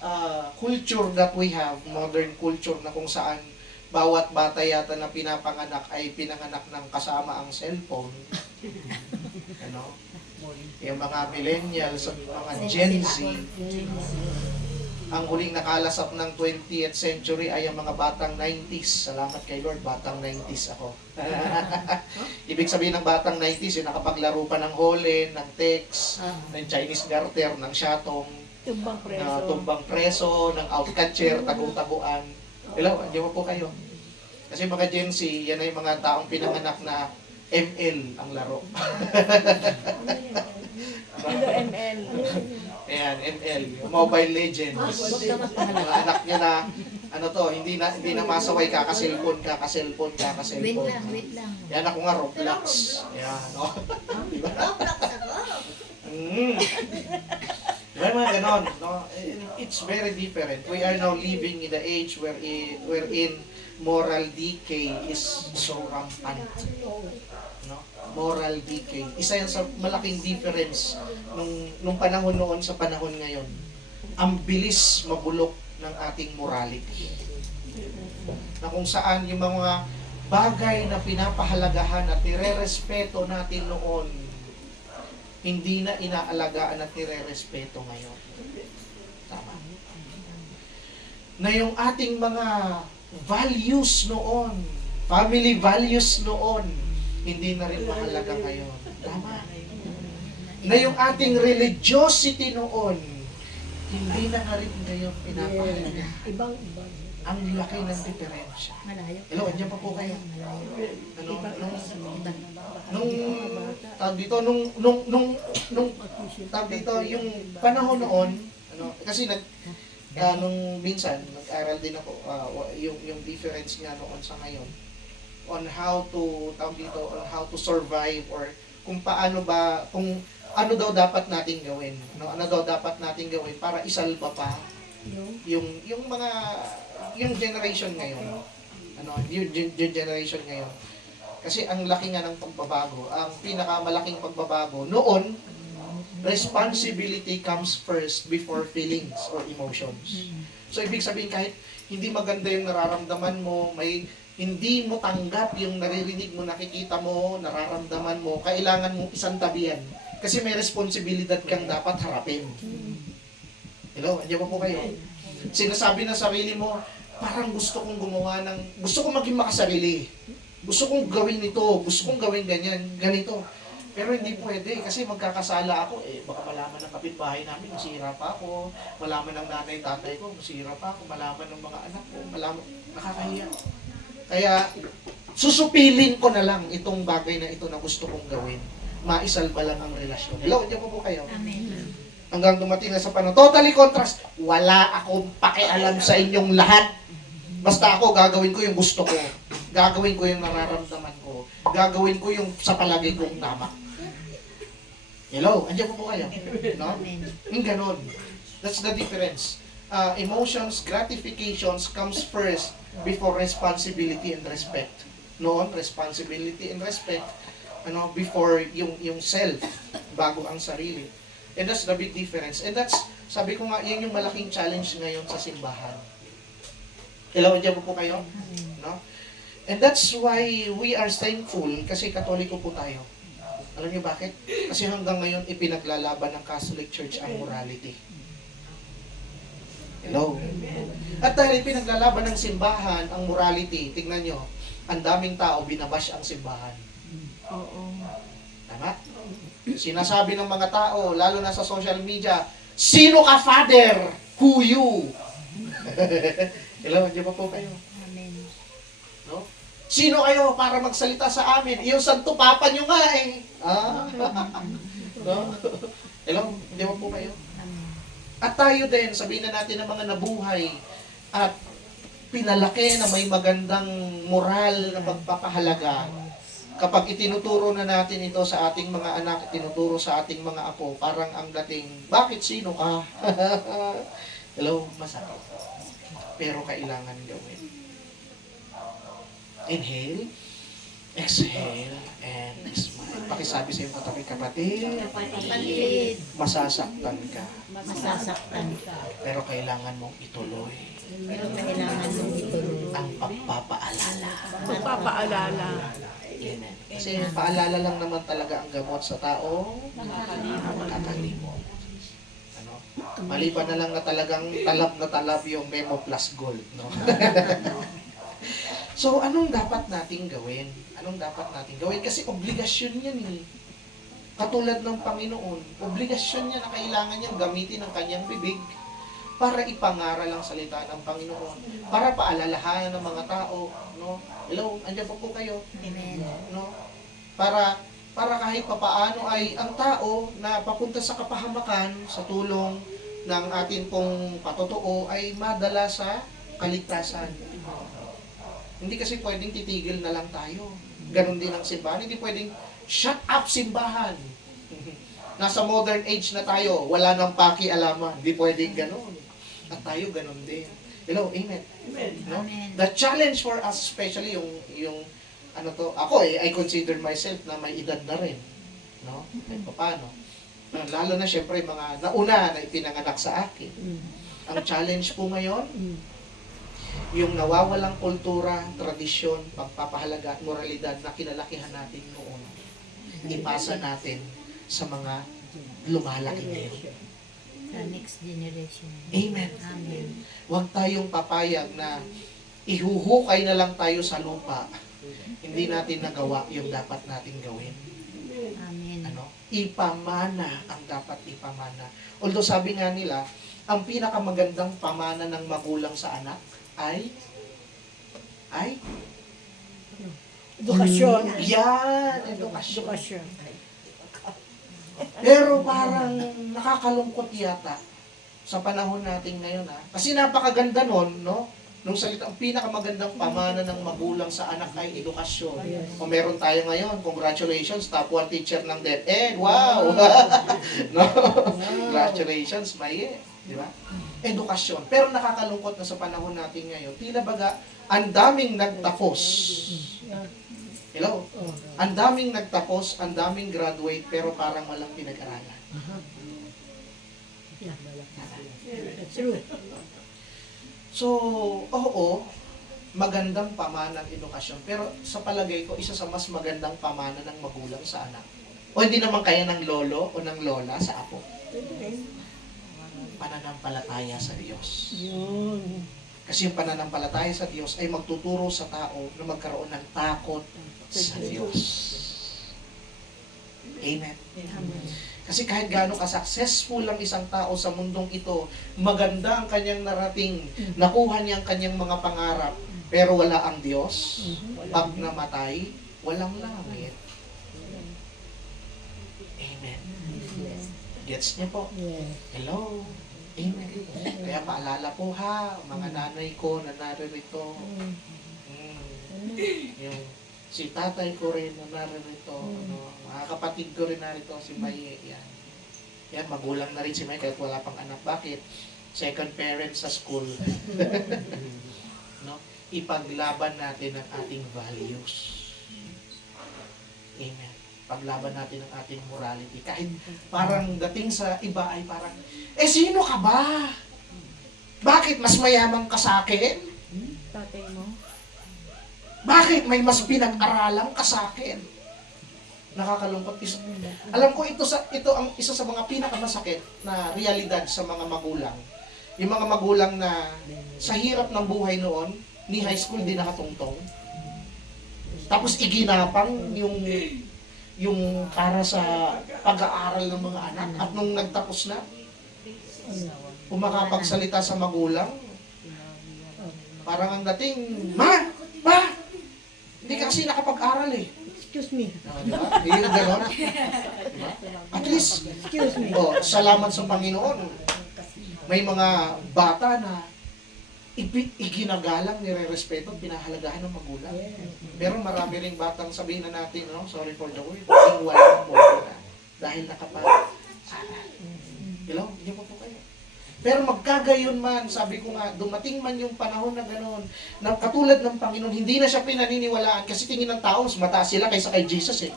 culture that we have, modern culture na kung saan bawat bata yata na pinapanganak ay pinanganak ng kasama ang cellphone. Ano? Yung mga millennials, mga Gen Z, ang huling nakalasap ng 20th century ay ang mga batang 90s. Salamat kay Lord, batang 90s ako. Ibig sabihin ng batang 90s, yung nakapaglaro pa ng hole, ng text, ng Chinese garter, ng shatong, tumbang preso, ng outcatcher, tagu-taguan. Hello, andiyan po kayo. Kasi mga Gen Z, yan ay mga taong pinanganak na ML ang laro. ML. Ayan, ML, Mobile Legends. Mga anak niya na, ano to, hindi na masaway kaka-cellphone. Wait lang. Yan ako nga, Roblox. Ayan, no? Diba? Diba mga ganon, no? It's very different. We are now living in the age wherein moral decay is so rampant. No? Moral decay. Isa yan sa malaking difference nung panahon noon sa panahon ngayon. Ang bilis mabulok ng ating morality. Na kung saan yung mga bagay na pinapahalagahan at nire-respeto natin noon, hindi na inaalagaan at nire-respeto ngayon. Tama. Na yung ating mga values noon, family values noon, hindi na rin mahalaga ngayon. Tama. Na yung ating religiosity noon, hindi na rin ngayon pinapahalaga. Ang laki ng diferensya. Hello, andyan pa po kayo. Tawag dito, yung panahon noon, kasi nung minsan, nag-aral din ako, yung difference nga noon sa ngayon, on how to survive, or kung paano ba, kung ano daw dapat nating gawin, ano daw dapat nating gawin para isalba pa yung generation ngayon, yung generation ngayon. Kasi ang laki nga ng pagbabago, ang pinakamalaking pagbabago noon, responsibility comes first before feelings or emotions. So ibig sabihin, kahit hindi maganda yung nararamdaman mo, hindi mo tanggap yung naririnig mo, nakikita mo, nararamdaman mo, kailangan mong isang tabihan. Kasi may responsibilidad kang dapat harapin. Hello, andiyan pa po kayo. Sinasabi ng sarili mo, parang gusto kong maging makasarili. Gusto kong gawin ito, gusto kong gawin ganito. Pero hindi pwede kasi magkakasala ako. Baka malaman ng kapitbahay namin, masira pa ako. Malaman ng nanay, tatay ko, masira pa ako. Malaman ng mga anak ko, nakakahiya. Kaya, susupilin ko na lang itong bagay na ito na gusto kong gawin. Maisalba lang ang relasyon. Hello, diyan po kayo. Amen. Hanggang dumating na sa panahon. Totally contrast. Wala akong pakialam sa inyong lahat. Basta ako, gagawin ko yung gusto ko. Gagawin ko yung nararamdaman ko. Gagawin ko yung sa palagay kong tama. Hello, andiyan po kayo. No? Yung ganon. That's the difference. Emotions, gratifications comes first before responsibility and respect. Noon, responsibility and respect, before yung self, bago ang sarili. And that's the big difference. And that's, sabi ko nga, yan yung malaking challenge ngayon sa simbahan. Hello, dyan po kayo? No? And that's why we are thankful, kasi Katoliko po tayo. Alam niyo bakit? Kasi hanggang ngayon, ipinaglalaban ng Catholic Church ang morality. Hello? At dahil pinaglalaban ng simbahan ang morality, tingnan nyo, ang daming tao binabash ang simbahan. Tama? Sinasabi ng mga tao, lalo na sa social media, sino ka, Father? Kuyu. Hello, hindi pa po kayo? No? Sino kayo para magsalita sa amin? Yung Santo Papa nyo nga eh. No? Hello, hindi pa po kayo? At tayo din, sabihin na natin ng mga nabuhay at pinalaki na may magandang moral na pagpapahalaga. Kapag itinuturo na natin ito sa ating mga anak, itinuturo sa ating mga apo, parang ang dating, bakit sino ka? Hello, masakit. Pero kailangan gawin. Inhale, exhale, and smile. Pakisabi sa iyong katabi, kapatid, masasaktan ka. Pero kailangan mong ituloy ang pagpapaalala. Pagpapaalala. Amen. Kasi paalala lang naman talaga ang gamot sa tao nakakalimot. Ano? Maliban na lang na talagang talab yung Memo Plus Gold. No? So, anong dapat nating gawin? Anong dapat nating gawin? Kasi obligasyon yan eh. Katulad ng Panginoon, obligasyon niya na kailangan niyang gamitin ang kanyang bibig para ipangaral ang salita ng Panginoon, para paalalahanan ng mga tao, no? Hello, andiyan po kayo. Amen. No? Para kahit papaano ay ang tao na papunta sa kapahamakan sa tulong ng atin pong patotoo ay madala sa kaligtasan. Hindi kasi pwedeng titigil na lang tayo. Ganon din ang simbahan. Hindi pwedeng shut up simbahan. Nasa modern age na tayo, wala nang pakialaman. Hindi pwedeng ganon. At tayo ganon din. Hello, amen. No? The challenge for us, especially yung ano to, ako I consider myself na may edad na rin. No? Kahit paano. Lalo na syempre mga nauna na ipinanganak sa akin. Ang challenge po ngayon, yung nawawalang kultura, tradisyon, pagpapahalaga at moralidad na kinalakihan natin noon, ipasa natin sa mga lumalaki ngayon. Sa next generation. Amen. Amen. Huwag tayong papayag na ihuhukay na lang tayo sa lupa. Hindi natin nagawa yung dapat nating gawin. Amen. Ano? Ipamana ang dapat ipamana. Although sabi nga nila, ang pinakamagandang pamana ng magulang sa anak ay Edukasyon. yan, edukasyon. Edukasyon. Pero parang nakakalungkot yata sa panahon natin ngayon kasi napakaganda nun, no? Nung salita, ang pinakamagandang pamana ng magulang sa anak ay edukasyon. Kung meron tayo ngayon, congratulations, top 1 teacher ng DepEd. Wow! No? Congratulations, Maye. Di ba? Edukasyon. Pero nakakalungkot na sa panahon natin ngayon, tila baga, ang daming nagtapos. Hello? Ang daming nagtapos, ang daming graduate, pero parang walang pinag-aralan. True. So, oo, magandang pamana ng edukasyon. Pero sa palagay ko, isa sa mas magandang pamana ng magulang sa anak. O hindi naman kaya ng lolo o ng lola sa apo. Pananampalataya sa Diyos. Yun. Kasi yung pananampalataya sa Diyos ay magtuturo sa tao na magkaroon ng takot sa Diyos. Amen. Kasi kahit gaano ka-successful ang isang tao sa mundong ito, maganda ang kanyang narating, nakuha niya ang kanyang mga pangarap, pero wala ang Diyos, pag namatay, walang langit. Amen. Gets niyo po? Hello? Amen. Kaya paalala po ha, mga nanay ko na naririto. Yung si tatay ko rin na naririto. Mga kapatid ko rin narito, si Maye. Yan, magulang na rin si Maye kahit wala pang anak. Bakit? Second parent sa school. No? Ipaglaban natin ang ating values. Amen. Paglaban natin ang ating morality. Kahit parang dating sa iba ay parang, sino ka ba? Bakit mas mayamang ka sa akin? Tatay mo? Bakit may mas pinag-aralan ka sa akin? Nakakalungkot. Alam ko ito ang isa sa mga pinakamasakit na realidad sa mga magulang. Yung mga magulang na sa hirap ng buhay noon, ni high school din nakatungtong. Tapos iginapang yung para sa pag-aaral ng mga anak at nung nagtapos na, Kung makapagsalita sa magulang, parang ang dating, Ma! Ma! Hindi ka kasi nakapag-aral eh. Excuse me. Diba? Yung ganon. Diba? At least, Excuse me. salamat sa Panginoon. May mga bata na iginagalang, nire-respeto, pinahalagahan ng magulang. Pero marami ring batang sabihin na natin, no? Sorry for the word, yung walang modo na. Dahil nakapag-aral. Hello? Hindi po po kayo. Pero magkagayon man, sabi ko nga, dumating man yung panahon na gano'n, na katulad ng Panginoon, hindi na siya pinaniniwalaan kasi tingin ng tao, mas mataas sila kaysa kay Jesus eh.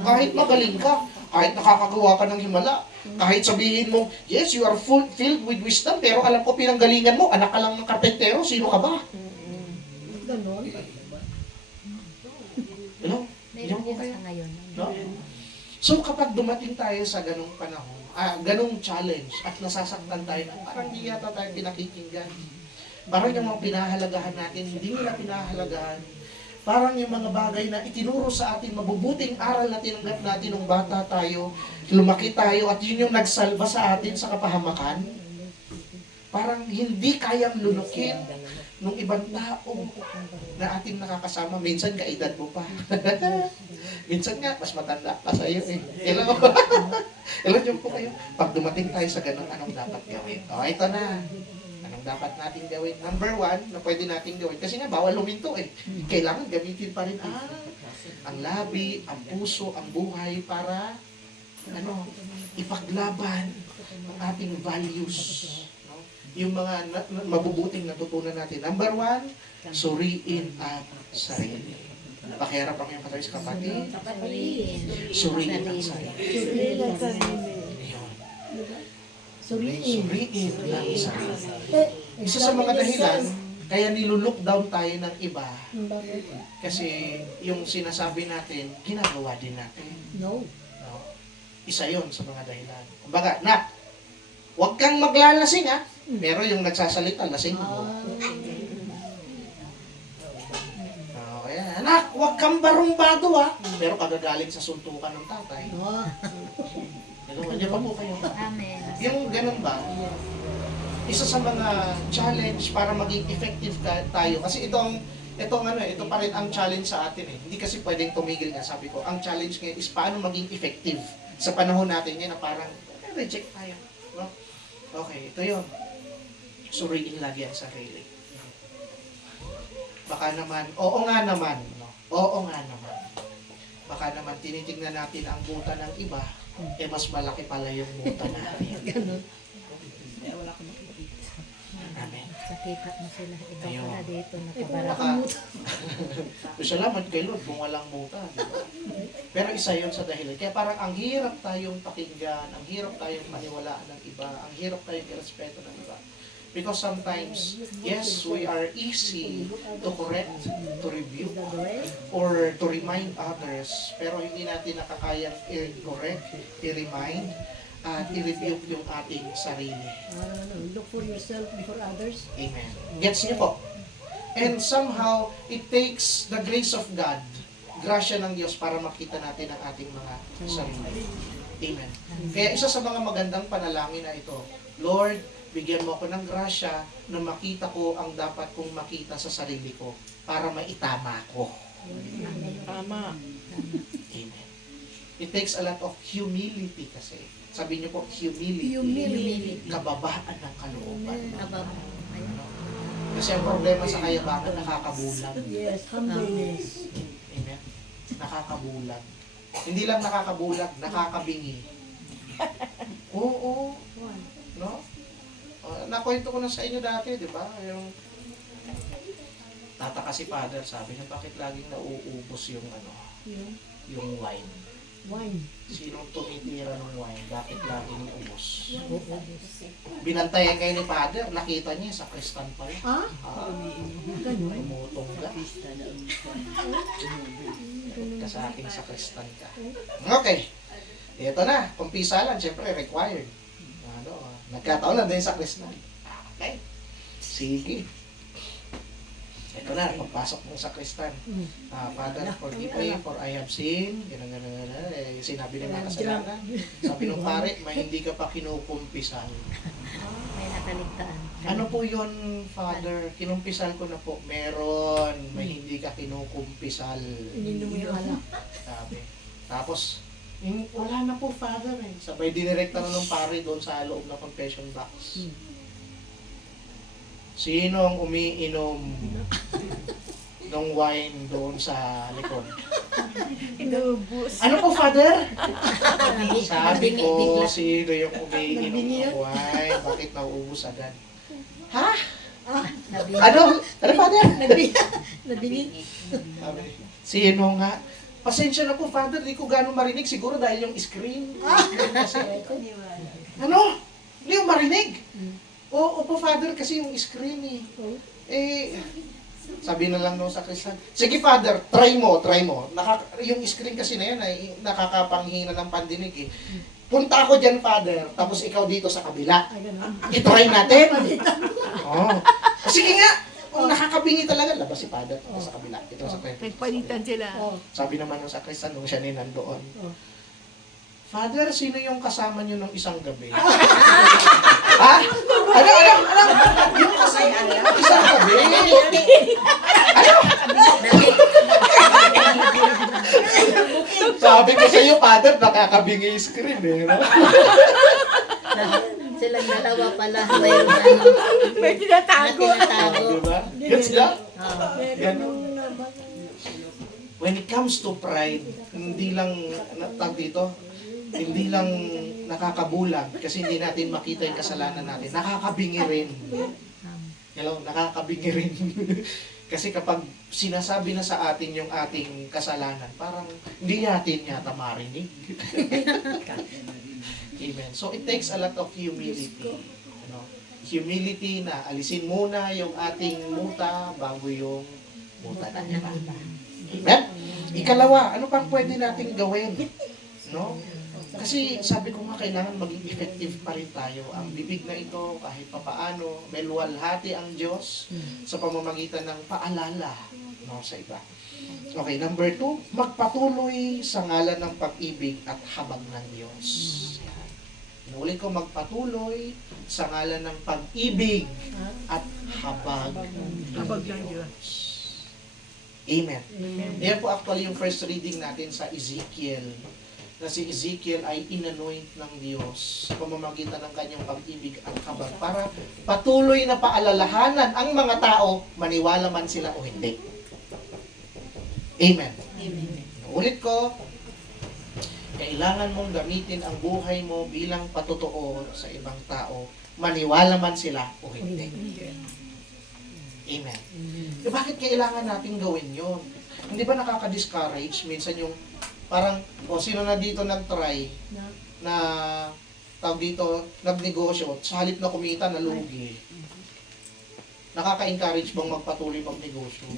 Kahit magaling ka, kahit nakakagawa ka ng himala, kahit sabihin mo, yes, you are filled with wisdom, pero alam ko pinanggalingan mo, anak ka lang ng karpentero, sino ka ba? Ganon. Hello? Diyan po kayo. No? So kapag dumating tayo sa ganong panahon, ganong challenge at nasasaktan tayo na parang hindi yata tayo pinakikinggan. Parang yung mga pinahalagahan natin, hindi nila pinahalagahan. Parang yung mga bagay na itinuro sa atin, mabubuting aral na tinanggap natin nung bata tayo, lumaki tayo at yun yung nagsalba sa atin sa kapahamakan. Parang hindi kayang lunukin nung ibang tao na ating nakakasama. Minsan kaedad mo pa. Minsan nga, mas matanda pa sa'yo eh. Hello? Hello dyan po kayo. Pag dumating tayo sa ganun, anong dapat gawin? O, ito na. Anong dapat natin gawin? Number 1 na pwede natin gawin. Kasi nga, bawal luminto eh. Kailangan gamitin pa rin ang labi, ang puso, ang buhay para ipaglaban ang ating values. No? Yung mga mabubuting natutunan natin. Number 1, suriin ang sarili. Pakiharap ang iyong katabi sa kapatid. Suriin ang sarili. Suriin ang sarili. Suriin ang sarili. Isa sa mga dahilan, kaya nilulook down tayo ng iba. Kasi yung sinasabi natin, ginagawa din natin. No. No? Isa yon sa mga dahilan. Kumbaga, huwag kang maglalasing ha. Pero yung nagsasalita, lasing mo. Kaya, anak, huwag kang barumbado ha. Pero kagagaling sa suntukan ng tatay. Nagawa niya pa po kayo. Amen. Yung ganun ba? Isa sa mga challenge para maging effective tayo. Kasi ito pa rin ang challenge sa atin eh. Hindi kasi pwedeng tumigil nga, sabi ko. Ang challenge ngayon is paano maging effective sa panahon natin ngayon na parang reject tayo. No? Okay, ito yun. Suriin lagi ang sarili. Baka naman, oo nga naman. No? Oo nga naman. Baka naman tinitingnan natin ang buta ng iba, mas malaki pala yung buta natin. Ganon. Amen. Sakita mo sila. Ikaw Ayun. pala dito. Baka, salamat kay Lord kung walang muta. Diba? Pero isa yun sa dahilan. Kaya parang ang hirap tayong pakinggan, ang hirap tayong maniwalaan ng iba, ang hirap tayong irespeto ng iba. Because sometimes, yes, we are easy to correct, to rebuke, or to remind others, pero hindi natin nakakayang i-correct, i-remind, at i-rebuke yung ating sarili. Look for yourself before others. Amen. Gets niyo po? And somehow, it takes the grace of God, grasya ng Diyos para makita natin ang ating mga sarili. Amen. Kaya isa sa mga magandang panalangin na ito, Lord, bigyan mo ako ng grasya na makita ko ang dapat kong makita sa sarili ko para maitama ko. Tama. Amen. It takes a lot of humility kasi. Sabi niyo po, humility. Kababaan ng kalooban. Kasi ang problema sa kayabangan, nakakabulag. Yes, humbleness. Amen. Nakakabulag. Hindi lang nakakabulag, nakakabingi. Oo. No? Nakwento ko na sa inyo dati, di ba? Yung tataka si Father, sabi niya, bakit laging nauubos yung yung wine? Wine. Sinong tumitira ng wine? Bakit laging ubos? Binantayan kayo ni Father, nakita niya sa kristan pala. Ganon. Tumutungga. Ka sa aking sa kristan ka. Okay. Ito na, kumpisa lang, syempre required. Nagkataon lang din sa kristan. Okay. Sige. Ito Ito na, pagpasok mo sa kristan. Father, forgive me for I have sinned. Ganun. Sinabi ng mga kasalanan. Sabi ng pare, may hindi ka pa kinukumpisan. May nakaligtaan. Ano po yun, Father? Kinumpisal ko na po. Meron. May hindi ka kinukumpisal. Sabi. Tapos, wala na po, Father. Sabay dinirekta na ng pare doon sa loob ng confession box. Sino ang umiinom ng wine doon sa likod? Ano po, Father? Sabi ko, sino yung umiinom ng wine? Bakit nauubos agad? Ha? Ano? Ano, Father? Sabi, sino nga? Pasensya na po, Father. Di ko gano'ng marinig. Siguro dahil yung screen. Kasi, ano? Hindi yung marinig. Opo, Father, kasi yung screen sabi na lang nung sakristan, sige, Father, try mo. Yung screen kasi na yan ay nakakapanghina ng pandinig Punta ako dyan, Father, tapos ikaw dito sa kabila. I-try natin. Sige nga, kung nakakabingi talaga, labas si Father sa kabila. Ito sa kabila. Nagpalitan sila. Sabi naman ng sakristan nung siya nandoon, Father, sino yung kasama niyo nung isang gabi? Ha? Ano? Yung kasama niyo nung isang gabi? Ano? Sabi ko sa iyo, Father, nakakabingi yung screen no? Silang dalawa pala. Mayroon May tinatago. Diba? Gets ka? When it comes to pride, hindi lang hindi lang nakakabulag kasi hindi natin makita yung kasalanan natin. Nakakabingi rin. Hello, nakakabingi rin. Kasi kapag sinasabi na sa atin yung ating kasalanan, parang hindi natin yata marinig. Amen. So it takes a lot of humility. Humility na alisin muna yung ating muta bago yung muta ng iba. Amen? Ikalawa, ano pang pwede nating gawin? No? Kasi sabi ko nga, kailangan maging effective pa rin tayo. Ang bibig na ito, kahit papaano, may luwalhati ang Diyos sa pamamagitan ng paalala sa iba. Okay, number 2, magpatuloy sa ngalan ng pag-ibig at habag ng Diyos. Inulit ko, magpatuloy sa ngalan ng pag-ibig at habag ng Diyos. Amen. Yan po actually yung first reading natin sa Ezekiel, na si Ezekiel ay inanoint ng Diyos sa pamamagitan ng kanyang pag-ibig at habag para patuloy na paalalahanan ang mga tao, maniwala man sila o hindi. Amen. Ulit ko, kailangan mong gamitin ang buhay mo bilang patotoo sa ibang tao, maniwala man sila o hindi. Amen. Bakit kailangan natin gawin yun? Hindi ba nakaka-discourage minsan yung parang, sino na dito nag-try na tawag dito, nagnegosyo, sa halip na kumita, nalugi. Nakaka-encourage bang magpatuloy magnegosyo?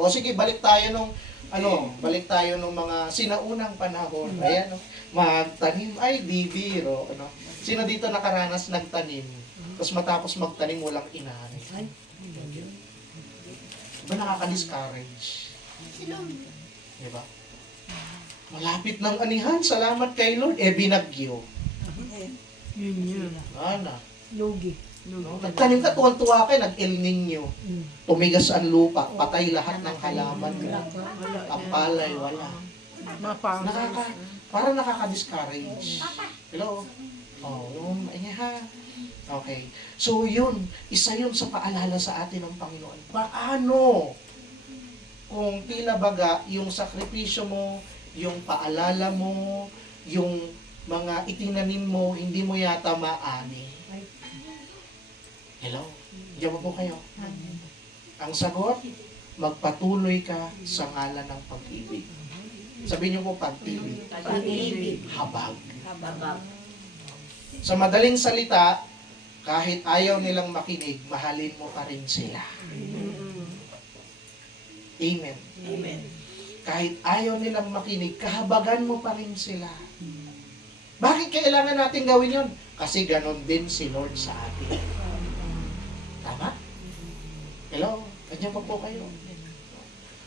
O sige, balik tayo nung mga sinaunang panahon. Ayan, magtanim, ay, di biro. Sino dito nakaranas nagtanim? Tapos matapos magtanim, walang inaani. Diba nakaka-discourage? Diba? Malapit ng anihan, salamat kay Lord, binagyo. Yun. Ana. Lugi. Nagtanim ka, tuwan-tuwa kayo, nag-El Niño. Tumigas ang lupa, patay lahat ng halaman. Ang palay, wala. Parang nakaka-discourage. Hello? Okay. So yun, isa yun sa paalala sa atin ng Panginoon. Paano kung tila baga yung sakripisyo mo, yung paalala mo, yung mga itinanim mo, hindi mo yata maani? Hello? Diyan po kayo. Ang sagot, magpatuloy ka sa ngalan ng pag-ibig. Sabihin niyo po, pag-ibig. Habag. Sa madaling salita, kahit ayaw nilang makinig, mahalin mo pa rin sila. Amen. Kahit ayaw nilang makinig, kahabagan mo pa rin sila. Bakit kailangan natin gawin yun? Kasi ganon din si Lord sa atin. Tama? Hello? Kanya pa po kayo.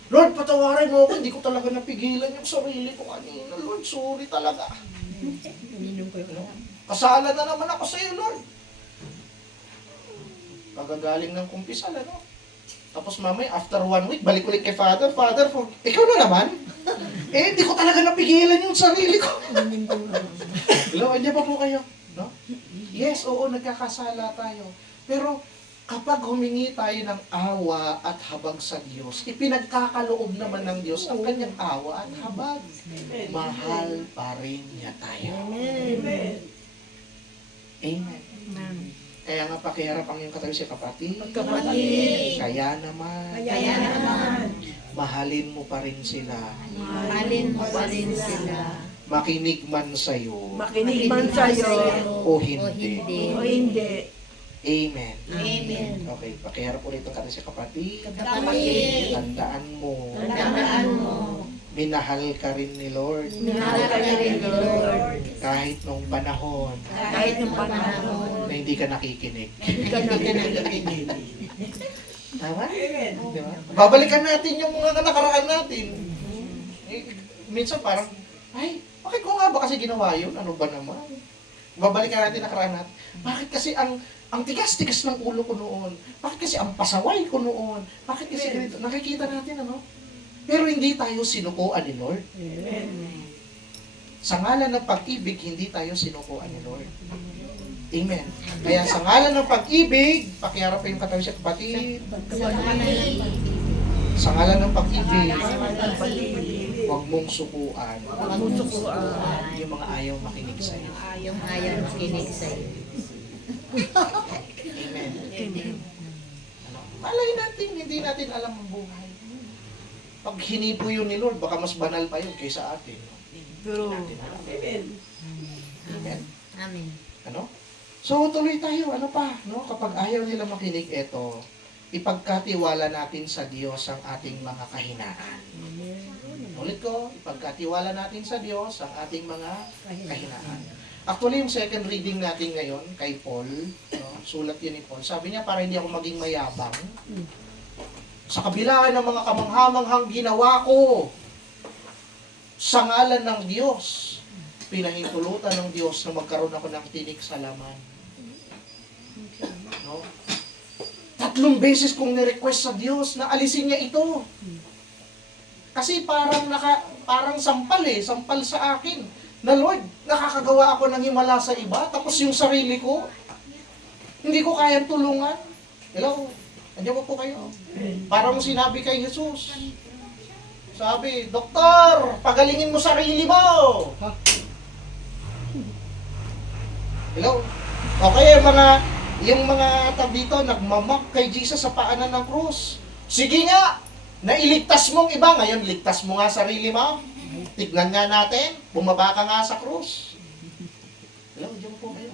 Lord, patawarin mo ako. Hindi ko talaga napigilan yung sarili ko kanina. Lord, sorry talaga. Kasalan na naman ako sa iyo, Lord. Pagagaling ng kumpisal, ano? Tapos mamaya, after 1 week, balik ulit kay Father. Father, ikaw na naman? Hindi ko talaga napigilan yung sarili ko. Hello, andyan pa po kayo? No? Yes, oo, nagkakasala tayo. Pero kapag humingi tayo ng awa at habag sa Diyos, ipinagkakaloob naman ng Diyos ang kanyang awa at habag. Mahal pa rin niya tayo. Amen. Kaya nga pakiharap ang iyong katabi sa kapatid. Kaya naman. Mahalin mo pa rin sila. Makinig man sa'yo. Makinig man sa'yo O hindi. o hindi. Amen. Okay, pakiharap ulit ang katabi sa kapatid. Tandaan mo. Minahal ka rin ni Lord. Kahit nung panahon na hindi ka nakikinig. Tama? Diba? Babalikan natin yung mga nakaraan natin. Minsan parang, ay, bakit ko nga ba kasi ginawa yun? Ano ba naman? Babalikan natin nakaraan natin. Bakit kasi ang tigas-tigas ng ulo ko noon? Bakit kasi ang pasaway ko noon? Bakit kasi ganito? Nakikita natin, ano? Pero hindi tayo sinukuan ni Lord. Sa ngalan ng pag-ibig, hindi tayo sinukuan ni Lord. Amen. Kaya sa ngalan ng pag-ibig, pakiharap pa yung katabi sa kapatid. Sa ngalan ng pag-ibig, huwag mong sukuan yung mga ayaw makinig sa'yo. Amen. Ano? Malay natin, hindi natin alam ang buhay. Pag hinipo yun ni Lord, baka mas banal pa yun kaysa atin. Pero, Amen. Ano? So, tuloy tayo. Ano pa? No? Kapag ayaw nila makinig, eto, ipagkatiwala natin sa Diyos ang ating mga kahinaan. Ulit ko, ipagkatiwala natin sa Diyos ang ating mga kahinaan. Actually, yung second reading natin ngayon, kay Paul, no? Sulat yun ni Paul, sabi niya, para hindi ako maging mayabang, sa kabila ng mga kamanghamanghang ginawa ko, sa ngalan ng Diyos, pinahintulutan ng Diyos na magkaroon ako ng tinik sa laman. No? 3 beses kong ni-request sa Diyos na alisin niya ito. Kasi parang sampal sa akin. Na Lord, nakakagawa ako ng himala sa iba, tapos yung sarili ko, hindi ko kayang tulungan. Hello? Andiyan po kayo. Parang sinabi kay Jesus. Sabi, Doktor, pagalingin mo sarili mo. Hello? Okay, yung mga tab dito, nagmamak kay Jesus sa paanan ng krus. Sige nga, nailigtas mong iba, ngayon ligtas mo nga sarili mo. Tignan nga natin, bumaba ka nga sa krus. Hello, diyan po kayo.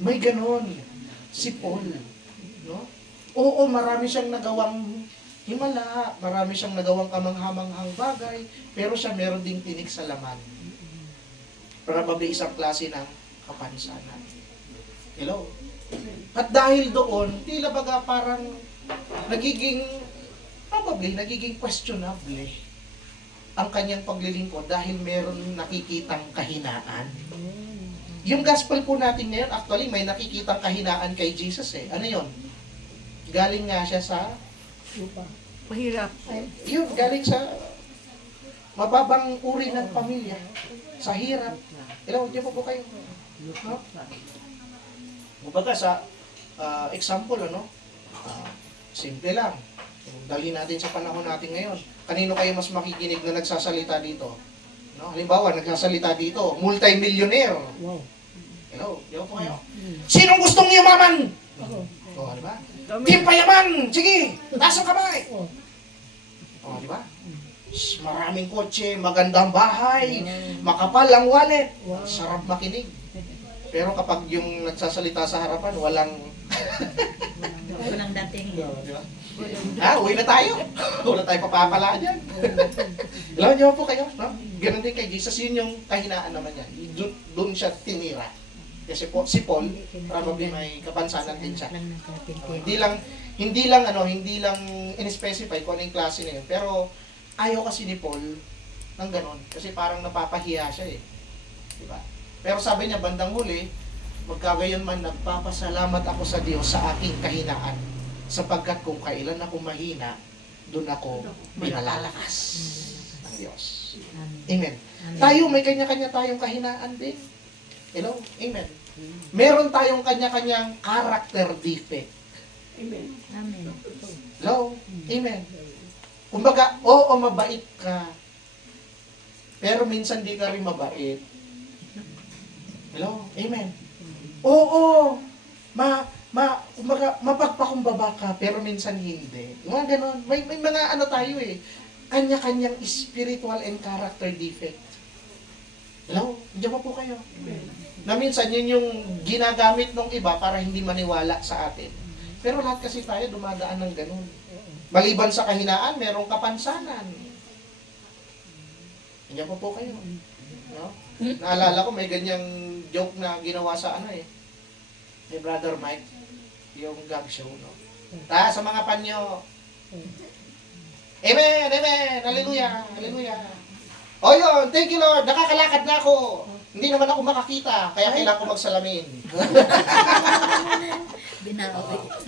May ganon. Si Paul. No? Oo, marami siyang nagawang himala, marami siyang nagawang kamanghamanghang bagay, pero siya meron ding tinik sa laman. Probably isang klase ng kapansanan. Hello? At dahil doon, tila baga parang nagiging questionable ang kanyang paglilingkod dahil meron nakikitang kahinaan. Yung gospel po natin ngayon, actually may nakikitang kahinaan kay Jesus eh. Ano yun? Galing nga siya sa mahirap. yun, galing sa mababang uri ng pamilya. Sa hirap. Hello, diyan po kayo. No? Kumbaga sa example, ano? Simple lang. Dalhin natin sa panahon natin ngayon. Kanino kayo mas makikinig na nagsasalita dito? No? Halimbawa, nagsasalita dito, multi-millionaire. Hello, diyan po kayo. Sinong gustong yumaman? O, di ba? Di payaman! Sige! Taas ang kamay! O, di ba? Maraming kotse, magandang bahay, makapal ang wallet. Sarap makinig. Pero kapag yung nagsasalita sa harapan, walang dating. di ba? Uwi na tayo. Wala tayo papapala dyan. Alam niyo po kayo, no? Ganun din kay Jesus, yun yung kahinaan naman niya. Doon siya tinira. Kasi po, si Paul, probably may kapansanan din siya. Hindi lang in-specify kung ano yung klase na yun. Pero ayaw kasi ni Paul ng ganon. Kasi parang napapahiya siya eh. Diba? Pero sabi niya, bandang huli, magkagayon man, nagpapasalamat ako sa Diyos sa aking kahinaan. Sapagkat kung kailan ako mahina, doon ako pinalalakas ng Diyos. Amen. Tayo, may kanya-kanya tayong kahinaan din. Hello? Amen. Meron tayong kanya-kanyang character defect. Amen. Hello? Amen. Kumbaga, oo, mabait ka. Pero minsan di ka rin mabait. Hello? Amen. Oo, kumbaga, mapagpakumbaba ka, pero minsan hindi. Mga ganon. May mga ano tayo eh. Kanya-kanyang spiritual and character defect. Hello? Diyan po kayo. Na minsan yun yung ginagamit ng iba para hindi maniwala sa atin. Pero lahat kasi tayo dumadaan ng ganun. Maliban sa kahinaan, merong kapansanan. Diyan po kayo. No? Naalala ko may ganyang joke na ginawa sa ni Brother Mike, yung gag show, no? Sa mga panyo. Amen, amen, hallelujah, hallelujah. O yun, thank you Lord, nakakalakad na ako. Hindi naman ako makakita, kaya kailangan ko magsalamin.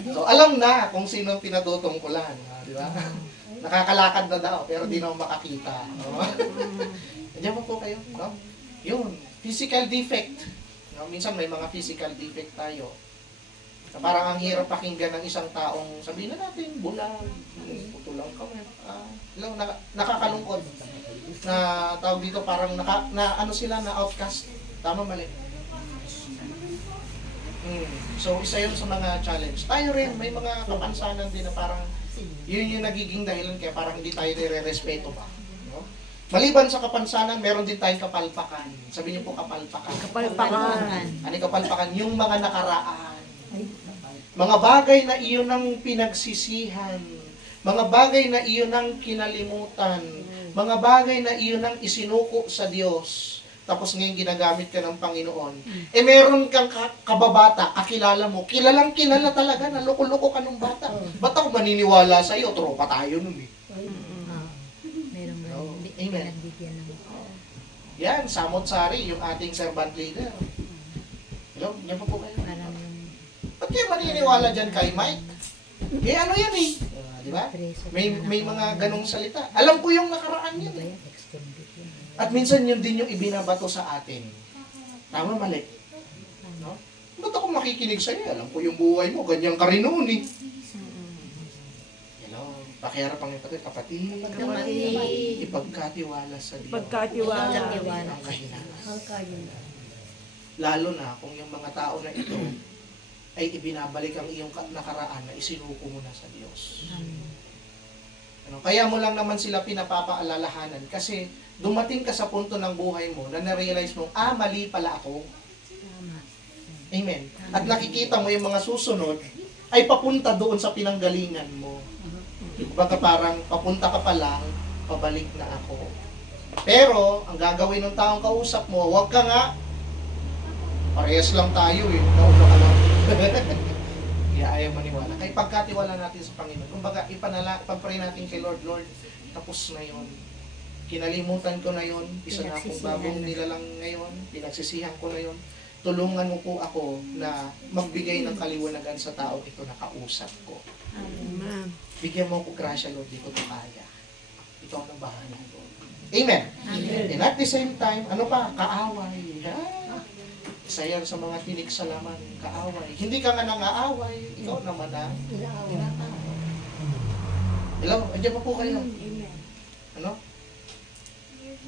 So, alam na kung sino ang pinatutungkulan, di ba? Nakakalakad na daw, pero di naman makakita. No? Diyan po kayo, no? Yun, physical defect. No? Minsan may mga physical defect tayo. Na parang ang hirap pakinggan ng isang taong, sabihin na natin, bulag, puto lang kami. Nakakalungkot. Na tawag dito parang sila na outcast. Tama, mali. So, isa yun sa mga challenge. Tayo rin, may mga kapansanan din na parang yun yung nagiging dahilan kaya parang hindi tayo nire-respeto pa. No? Maliban sa kapansanan, meron din tayong kapalpakan. Sabi niyo po kapalpakan. Kapalpakan. Ano yung kapalpakan? Yung mga nakaraan. Mga bagay na iyon ang pinagsisihan. Mga bagay na iyon ang kinalimutan. Mga bagay na iyon ang isinuko sa Diyos. Tapos ngayon ginagamit ka ng Panginoon. Meron kang kababata, kakilala mo. Kilalang kilala talaga, naloko-loko ka ng bata. Ba't ako maniniwala sa iyo? Tropa tayo nun eh. Amen. Yan, Samot Sari, yung ating servant leader. Hello, yan po kayo. Ba't kayo maniniwala dyan kay Mike? Ano yan eh? Di ba? May mga ganong salita. Alam ko yung nakaraan yan eh. At minsan yun din yung ibinabato sa atin. Tama, mali. No? Ba't ako makikinig sa'yo? Alam ko yung buhay mo, ganyan ka rin noon eh. Hello, pakiharap ang kapatid. Ipagkatiwala sa Diyos. Pagkatiwala. Ang kahinaan. Lalo na kung yung mga tao na ito ay ibinabalik ang iyong nakaraan na isinuko mo na sa Diyos. Kaya mo lang naman sila pinapapaalalahanan kasi dumating ka sa punto ng buhay mo na na-realize mo, mali pala ako. Amen. At nakikita mo yung mga susunod ay papunta doon sa pinanggalingan mo. Baka parang papunta ka pa lang, pabalik na ako. Pero, ang gagawin ng taong kausap mo, huwag ka nga, parehas lang tayo eh, nauna ka lang. Kaya ayaw maniwala. Kaya pagkatiwala natin sa Panginoon, kumbaga ipag-pray natin kay Lord, Lord, tapos na yun. Kinalimutan ko na yun, isa na akong bagong nilalang ngayon, pinagsisihan ko na yun. Tulungan mo po ako na magbigay ng kaliwanagan sa tao ito na kausap ko. Amen. Bigyan mo ko grasya, Lord, di ko ito kaya. Ito ang bahala ko. Amen. And at the same time, ano pa? Kaaway. Isa yan sa mga tinik sa laman, kaaway. Hindi ka nga nang-aaway, ikaw naman na inaaway. Hello, andyan pa po kayo. Ano?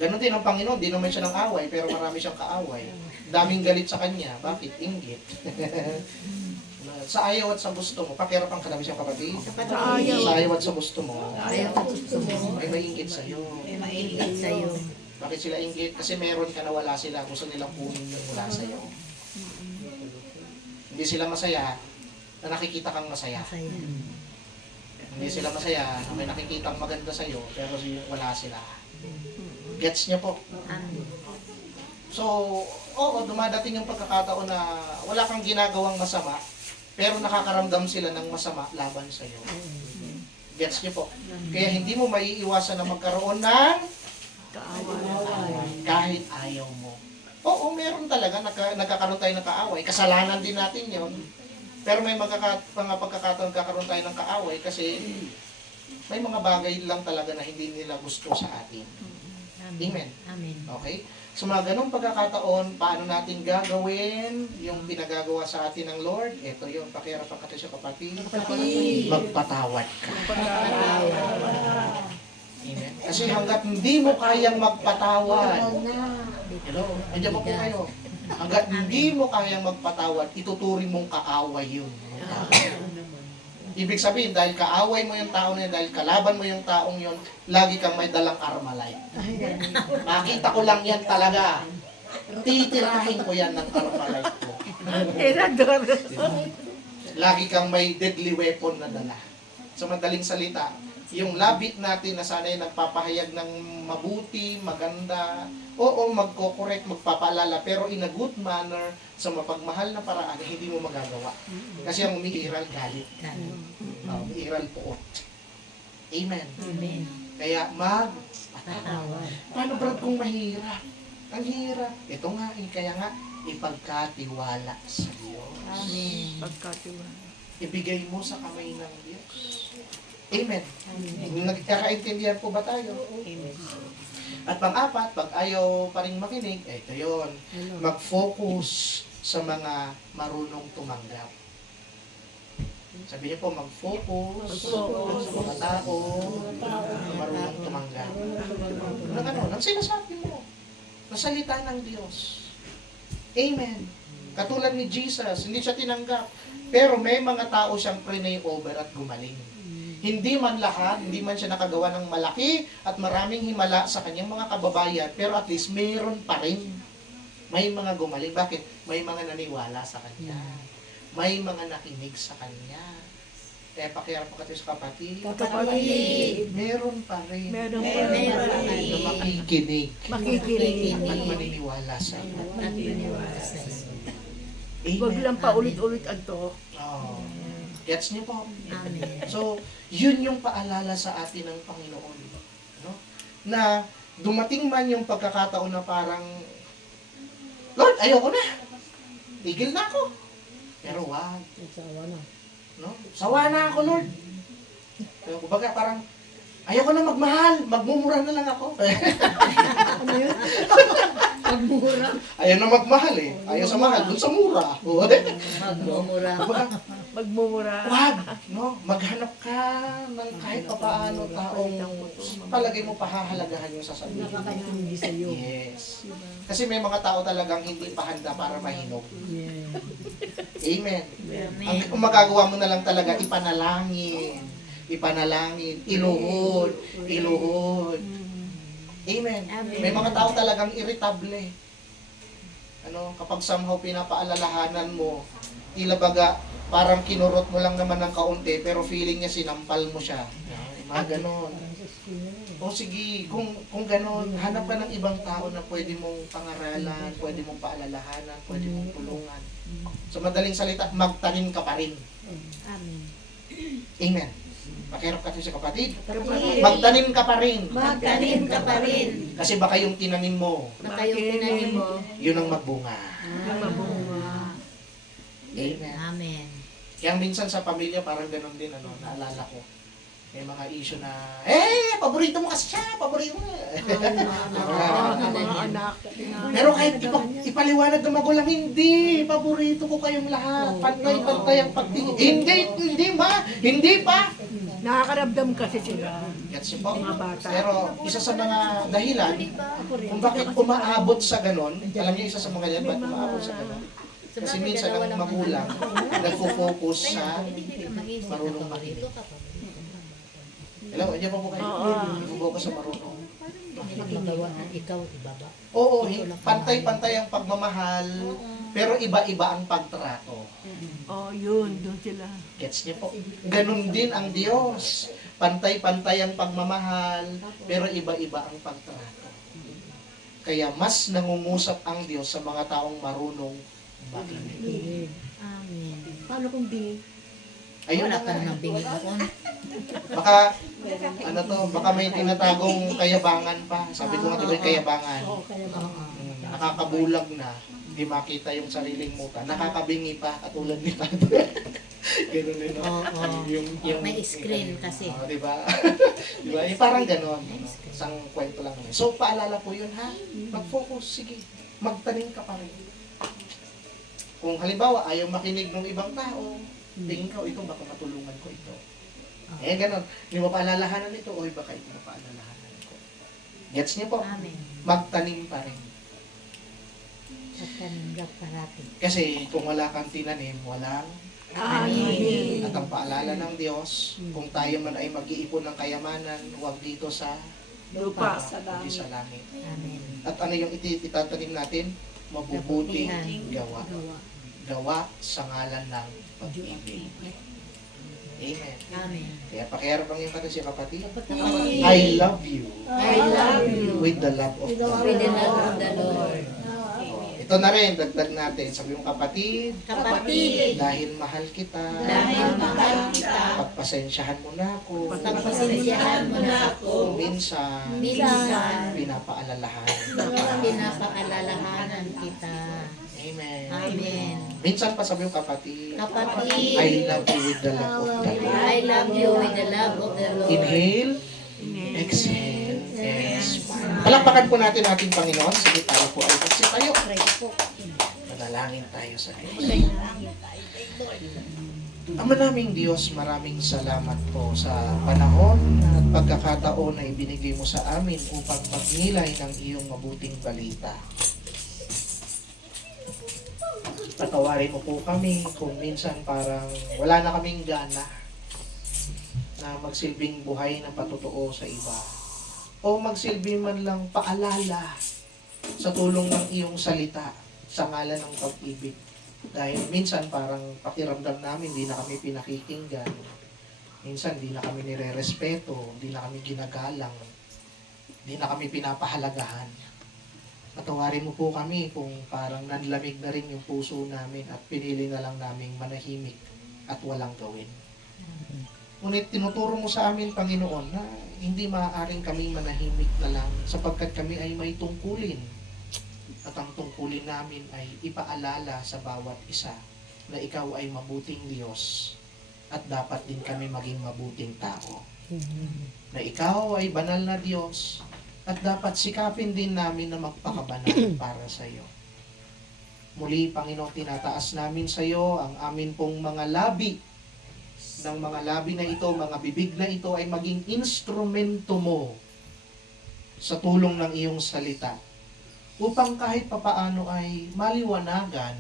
Ganon din ang Panginoon, di naman siya nang-away, pero marami siyang kaaway. Daming galit sa kanya, bakit? Inggit. Sa ayaw at sa gusto mo, pakirapang kadami siyang kapatid. Sa ayaw at sa gusto mo, ay mainggit sa'yo. Bakit sila inggit? Kasi meron ka na wala sila, gusto nilang kunin yung mula sa'yo. Hindi sila masaya na nakikita kang masaya. Hindi sila masaya na may nakikita kang maganda sa'yo, pero wala sila. Gets niyo po? So, oo, dumadating yung pagkakataon na wala kang ginagawang masama, pero nakakaramdam sila ng masama laban sa iyo. Gets niyo po? Kaya hindi mo maiiwasan na magkaroon ng kahit ayaw mo. Oo, meron talaga, nagkakaroon tayo ng kaaway. Kasalanan din natin yon. Pero may mga pagkakataon kakaroon tayo ng kaaway kasi may mga bagay lang talaga na hindi nila gusto sa atin. Amen. Amen. Okay? So mga ganong pagkakataon, paano natin gagawin yung pinagagawa sa atin ng Lord? Ito yung pakiharapan ka sa kapatid. Magpatawad ka. Amen. Kasi hanggat hindi mo kayang magpatawad, hello, nandiyan pa po kayo. Hanggat hindi mo kayang magpatawad, ituturing mong kaaway yun. Ibig sabihin, dahil kaaway mo yung tao na yun, dahil kalaban mo yung taong yun, lagi kang may dalang Armalite. Makita ko lang yan talaga. Titirahin ko yan ng Armalite ko. Lagi kang may deadly weapon na dala. Sa madaling salita, yung labit natin na sana'y nagpapahayag ng mabuti, maganda, oo, magko-correct, magpapaalala, pero in a good manner, sa mapagmahal na paraan, hindi mo magagawa. Kasi ang umiiral, galit. Umiiral poot. Amen. Amen. Kaya magpatawad. Paano brad kung mahirap? Ang hirap. Ito nga, kaya nga, ipagkatiwala sa Diyos. Amen. Ibigay mo sa kamay ng Diyos. Amen. Nagkakaintindihan po ba tayo? At pang-apat, pag ayaw pa rin makinig, ito yun. Mag-focus sa mga marunong tumanggap. Sabi niyo po, mag-focus sa mga tao na marunong tumanggap. Nang sinasabi mo, na salita ng Diyos. Amen. Katulad ni Jesus, hindi siya tinanggap. Pero may mga tao siyang pray over at gumaling. Hindi man lahat, hindi man siya nakagawa ng malaki at maraming himala sa kanyang mga kababayan, pero at least mayroon pa rin. May mga gumaling. Bakit? May mga naniwala sa kanya. May mga nakinig sa kanya. Kaya pakiharapan ka tayo sa kapatid. Meron pa rin. Meron pa Meron rin. pa rin. Na makikinig. Makikinig. At maniniwala sa iyo. Amen. Huwag lang paulit-ulit ato. Oh. Gets niyo po? Amen. So, yun yung paalala sa atin ng Panginoon. No? Na dumating man yung pagkakataon na parang, Lord, ayoko na. Tigil na ako. Pero wag. No? Sawa na ako, Lord. Pero kumbaga parang, ayoko na magmahal. Magmumura na lang ako. Magmura. Ayaw na magmahal eh. Ayaw sa mahal. Doon sa mura. Magmumura. Kumbaga, Magmumura. wag, no? Maghanap ka ng kahit papaano taong palagay mo pahahalagahan yung sasabihin. Nakakaintindi sa'yo. Yes. Kasi may mga tao talagang hindi pa handa para mahinog. Amen. Ang magagawa mo na lang talaga, ipanalangin. Ipanalangin. Iluhod. Iluhod. Amen. May mga tao talagang irritable. Kapag somehow pinapaalalahanan mo, tila baga, parang kinurot mo lang naman ng kaunti, pero feeling niya sinampal mo siya. Mga ganon. O sige, kung ganon, hanap ka ng ibang tao na pwede mong pangaralan, pwede mong paalalahanan, pwede mong tulungan. Sa madaling salita, magtanim ka pa rin. Amen. Amen. Pakirap ka sa kapatid. Magtanim ka pa rin. Magtanim ka pa rin. Kasi baka yung tinanim mo, Baka yung tinanim mo. yun ang magbunga. Amen. Amen. Kaya minsan sa pamilya parang ganun din, naalala ko. May mga issue na, paborito mo kasi siya, paborito mo. Mga anak. Pero kahit ipaliwanag ng magulang, hindi, paborito ko kayong lahat. Pantay-pantay ang pagtingin. Hindi pa. Nakakaramdam kasi sila. Gets niyo po? Mga bata. Pero isa sa mga dahilan kung bakit umaabot sa ganun, alam niyo isa sa mga dahilan, bakit umaabot sa ganun? Kasi minsan ang magulang nagfo-focus sa marunong makinig. Hello, andyan pa po kayo. Nagfo-focus sa marunong makinig. Ikaw, ibaba. Oo, pantay-pantay ang pagmamahal, pero iba-iba ang pagtrato. Yun. Doon sila. Gets niyo po? Ganun din ang Diyos. Pantay-pantay ang pagmamahal, pero iba-iba ang pagtrato. Kaya mas nangungusap ang Diyos sa mga taong marunong makinig. Amen. Paano kung bingi? Ayun Wala na ka nga. nang bingi ako. Baka, ano to, baka may tinatagong kayabangan pa. Sabi ko nga diba yung kayabangan. Oo. Nakakabulag na, hindi makita yung sariling muka. Nakakabingi pa, katulad ni Tato. Ganun din, no? Oo. Yung, May screen kasi. Diba? Diba? Yung parang ganon. Isang kwento lang. So, paalala po yun, ha? Mag-focus, sige. Magtanim ka pa rin. Kung halimbawa, ayaw makinig ng ibang tao, tingin ka, ito, baka matulungan ko ito. Eh, ganon. Hindi mo paalalahanan ito, o baka ito mo paalalahanan ko. Gets niyo po? Amen. Magtanim pa rin. At tanggap parati. Kasi kung wala kang tinanim, walang Amen. at ang paalala ng Diyos, kung tayo man ay mag-iipon ng kayamanan, huwag dito sa Lupa. kundi sa langit. Amen. At ano yung itatanim natin? Mabubuting gawa. Gawa. Gawa sa ngalan ng pag-ibig. Amen. Amen. Kaya pakiharap ang iyong si kapatid. Kapatid. I love you I love you. with the love of God. With the love of the Lord. Ito na rin, dagdag natin. Sabi yung kapatid, Kapatid. dahil mahal kita, Dahil mahal kita. pagpasensyahan mo na ako. Pagpasensyahan mo na ako. Minsan, Minsan. pinapaalalahan. Pinapaalalahanan kita. Amen. Amen. Minsan pa sabi yung kapatid, Kapatid. I love you with the love of the Lord. I love you with the love of the Lord. Inhale, exhale, and smile. Palakpakan po natin ating Panginoon. Sige, tayo po ay tayo. Manalangin tayo sa Diyos. Ama naming Diyos, maraming salamat po sa panahon at pagkakataon na ibinigay mo sa amin upang magnilay ng iyong mabuting balita. Patawarin mo po kami kung minsan parang wala na kaming gana na magsilbing buhay na patotoo sa iba. O magsilbi man lang paalala sa tulong ng iyong salita sa ngalan ng pag-ibig. Dahil minsan parang pakiramdam namin hindi na kami pinakikinggan. Minsan hindi na kami nire-respeto, hindi na kami ginagalang, hindi na kami pinapahalagahan. Patawarin mo po kami kung parang nanlamig na rin yung puso namin at pinili na lang namin manahimik at walang gawin. Ngunit tinuturo mo sa amin, Panginoon, na hindi maaaring kami manahimik na lang sapagkat kami ay may tungkulin. At ang tungkulin namin ay ipaalala sa bawat isa na ikaw ay mabuting Diyos at dapat din kami maging mabuting tao. Na ikaw ay banal na Diyos at dapat sikapin din namin na magpakabanal para sa iyo. Muli, Panginoon, tinataas namin sa iyo ang amin pong mga labi ng mga labi na ito, mga bibig na ito ay maging instrumento mo sa tulong ng iyong salita upang kahit papaano ay maliwanagan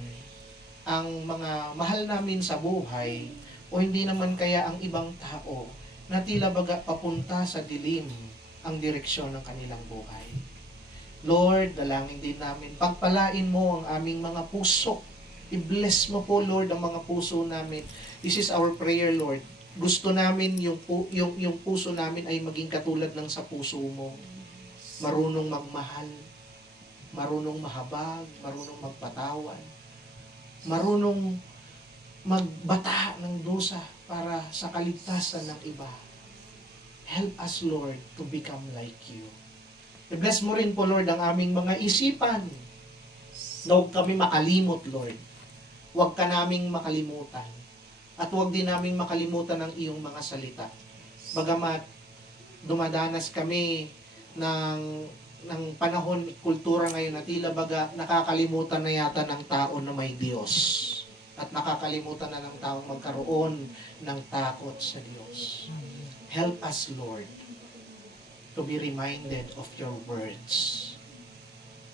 ang mga mahal namin sa buhay o hindi naman kaya ang ibang tao na tila baga papunta sa dilim ang direksyon ng kanilang buhay. Lord, dalangin din namin, pagpalain mo ang aming mga puso. I-bless mo po, Lord, ang mga puso namin. This is our prayer, Lord. Gusto namin yung puso namin ay maging katulad ng sa puso mo. Marunong magmahal, marunong mahabag, marunong magpatawad, marunong magbata ng dusa para sa kaligtasan ng iba. Help us, Lord, to become like you. I-bless mo rin po, Lord, ang aming mga isipan. Na huwag kami makalimot, Lord. Huwag ka naming makalimutan. At huwag din naming makalimutan ang iyong mga salita. Bagamat dumadanas kami ng panahon, kultura ngayon na tila baga nakakalimutan na yata ng tao na may Diyos. At nakakalimutan na ng taong magkaroon ng takot sa Diyos. Help us, Lord, to be reminded of your words.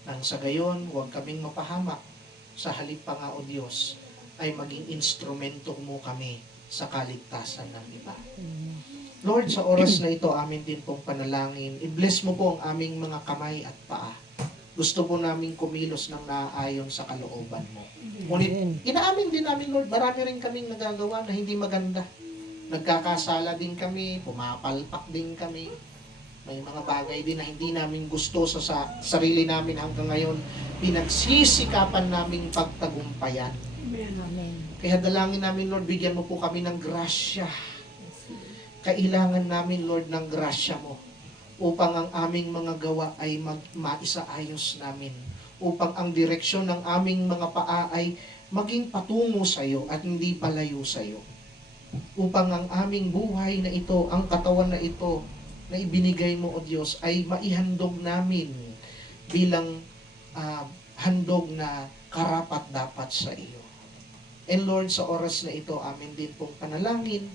Nang sa gayon, huwag kaming mapahamak. Sa halip pa nga, O Diyos, ay maging instrumento mo kami sa kaligtasan ng iba. Lord, sa oras na ito, amin din pong panalangin. I-bless mo po ang aming mga kamay at paa. Gusto po namin kumilos ng naaayon sa kalooban mo. Ngunit, inaamin din namin, Lord, marami rin kaming nagagawa na hindi maganda. Nagkakasala din kami, pumapalpak din kami. May mga bagay din na hindi namin gusto sa sarili namin hanggang ngayon. Pinagsisikapan naming pagtagumpayan. Kaya dalangin namin, Lord, bigyan mo po kami ng grasya. Kailangan namin, Lord, ng grasya mo upang ang aming mga gawa ay maisaayos namin. Upang ang direksyon ng aming mga paa ay maging patungo sa iyo at hindi palayo sa iyo. Upang ang aming buhay na ito, ang katawan na ito, na ibinigay mo, O Diyos, ay maihandog namin bilang handog na karapat dapat sa iyo. And Lord, sa oras na ito, amin din pong panalangin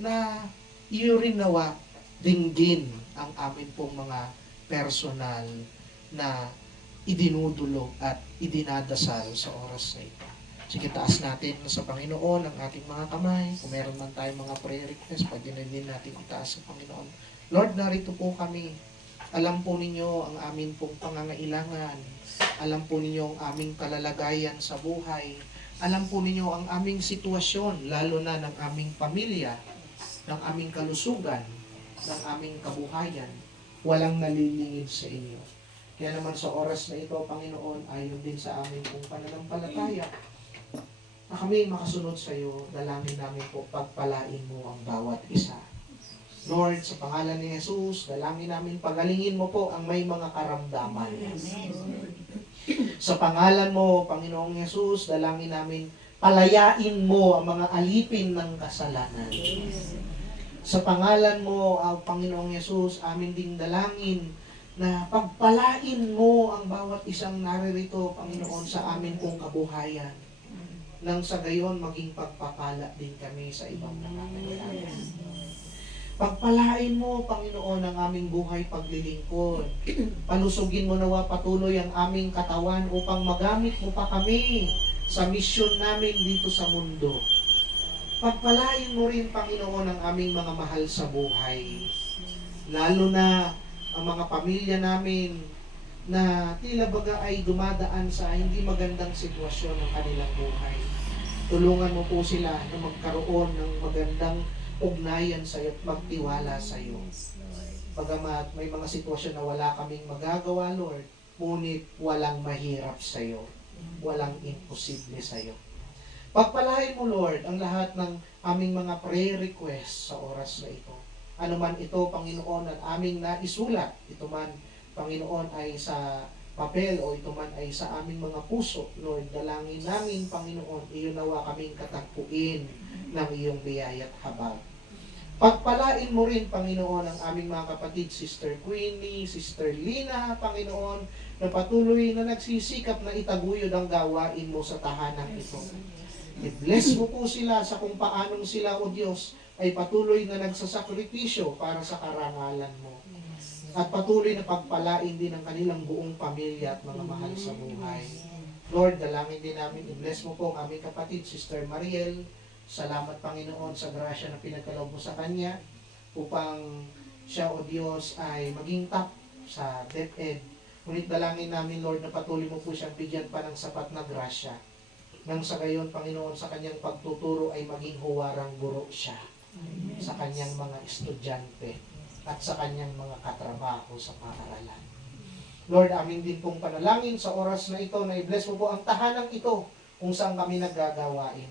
na iyo rin nawa dinggin ang amin pong mga personal na idinudulog at idinadasal sa oras na ito. Sige, taas natin sa Panginoon ang ating mga kamay. Kung meron man tayong mga prayer request, pwede na din natin itaas sa Panginoon. Lord, narito po kami. Alam po ninyo ang amin pong pangangailangan. Alam po ninyo ang aming kalalagayan sa buhay. Alam po ninyo ang aming sitwasyon, lalo na ng aming pamilya, ng aming kalusugan, ng aming kabuhayan. Walang nalilingid sa inyo. Kaya naman sa oras na ito, Panginoon, ayon din sa aming pong pananampalataya, na kami makasunod sa iyo, dalangin namin po, pagpalain mo ang bawat isa. Lord, sa pangalan ni Jesus, dalangin namin, pagalingin mo po ang may mga karamdaman. Sa pangalan mo, Panginoong Jesus, dalangin namin, palayain mo ang mga alipin ng kasalanan. Sa pangalan mo, Panginoong Jesus, amin ding dalangin na pagpalain mo ang bawat isang naririto, Panginoon, sa amin pong kabuhayan. Nang sa gayon, maging pagpapala din kami sa ibang nakakailangan. Pagpalain mo, Panginoon, ang aming buhay paglilingkod. Palusugin mo nawa patuloy ang aming katawan upang magamit mo pa kami sa misyon namin dito sa mundo. Pagpalain mo rin, Panginoon, ang aming mga mahal sa buhay. Lalo na ang mga pamilya namin na tila baga ay dumadaan sa hindi magandang sitwasyon ng kanilang buhay. Tulungan mo po sila na magkaroon ng magandang ugnayan sa iyo at magtiwala sa iyo. Bagamat may mga sitwasyon na wala kaming magagawa, Lord, ngunit walang mahirap sa iyo. Walang imposible sa iyo. Pagpalain mo, Lord, ang lahat ng aming mga prayer requests sa oras na ito. Ano man ito, Panginoon, at aming naisulat, ito man, Panginoon, ay sa papel o ito man ay sa aming mga puso, Lord, dalangin namin, Panginoon, iyo nawa kaming katagpuin ng iyong biyaya at habag. Pagpalain mo rin, Panginoon, ang aming mga kapatid, Sister Queenie, Sister Lina, Panginoon, na patuloy na nagsisikap na itaguyod ang gawain mo sa tahanan ito. I-bless mo po sila sa kung paanong sila, O Diyos, ay patuloy na nagsasakripisyo para sa karangalan mo. At patuloy na pagpalain din ang kanilang buong pamilya at mga mahal sa buhay. Lord, dalangin din namin, i-bless mo po ang aming kapatid, Sister Mariel. Salamat, Panginoon, sa grasya na pinagkaloob mo sa kanya upang siya, O Diyos, ay maging top sa DepEd. Ngunit dalangin namin, Lord, na patuloy mo po siyang bigyan pa ng sapat na grasya. Nang sa gayon, Panginoon, sa kanyang pagtuturo ay maging huwarang guro siya sa kanyang mga estudyante at sa kanyang mga katrabaho sa paaralan. Lord, amin din pong panalangin sa oras na ito na i-bless mo po ang tahanang ito kung saan kami naggagawain.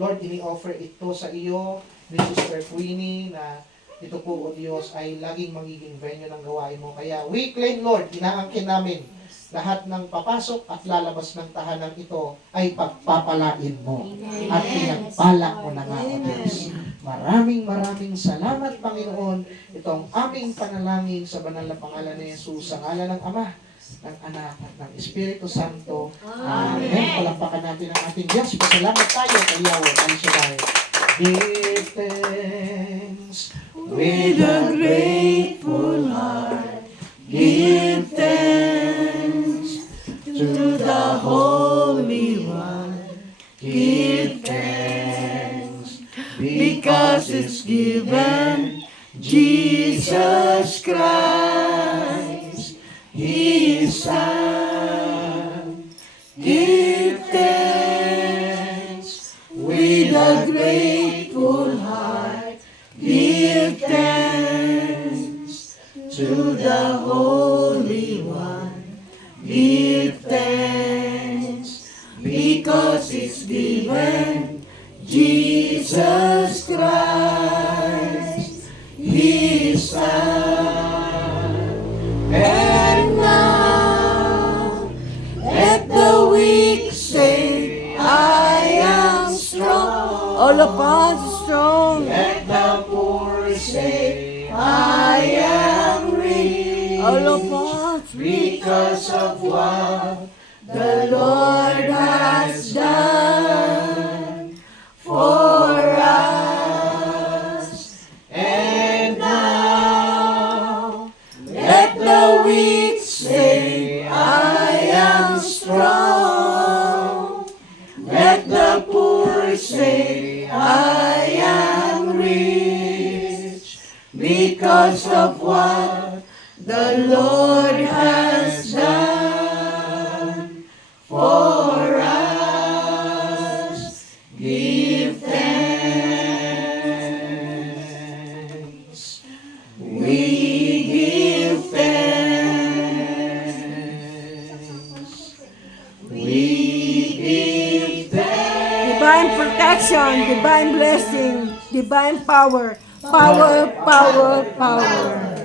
Lord, ini-offer ito sa iyo ni Sister Queenie na ito po, O Diyos, ay laging magiging venue ng gawain mo. Kaya we claim, Lord, inaangkin namin lahat ng papasok at lalabas ng tahanan ito ay pagpapalain mo at pinagpala mo na nga, O Diyos. Maraming salamat, Panginoon. Ito ang aming panalangin sa banal na pangalan ni Jesus, sa ngalan ng Ama, ng Anak, at ng Espiritu Santo. Amen. Palampakan natin ang ating Diyos. Pasalamat tayo kay Yahweh El Shaddai. Give thanks with a grateful heart. Give thanks to the Holy One. Give thanks because it's given Jesus Christ, His Son. Give thanks with a grateful heart. Give thanks to the Holy One. Give thanks because is given, Jesus Christ, His Son. And now, let the weak say, I am strong. All of us strong. Let the poor say, I am rich. All of us because of what the Lord has done for us. And now, let the weak say, I am strong. Let the poor say, I am rich, because of what the Lord has done for us. Give thanks. We give thanks. We give thanks. Divine protection, divine blessing, divine power, power, power, power.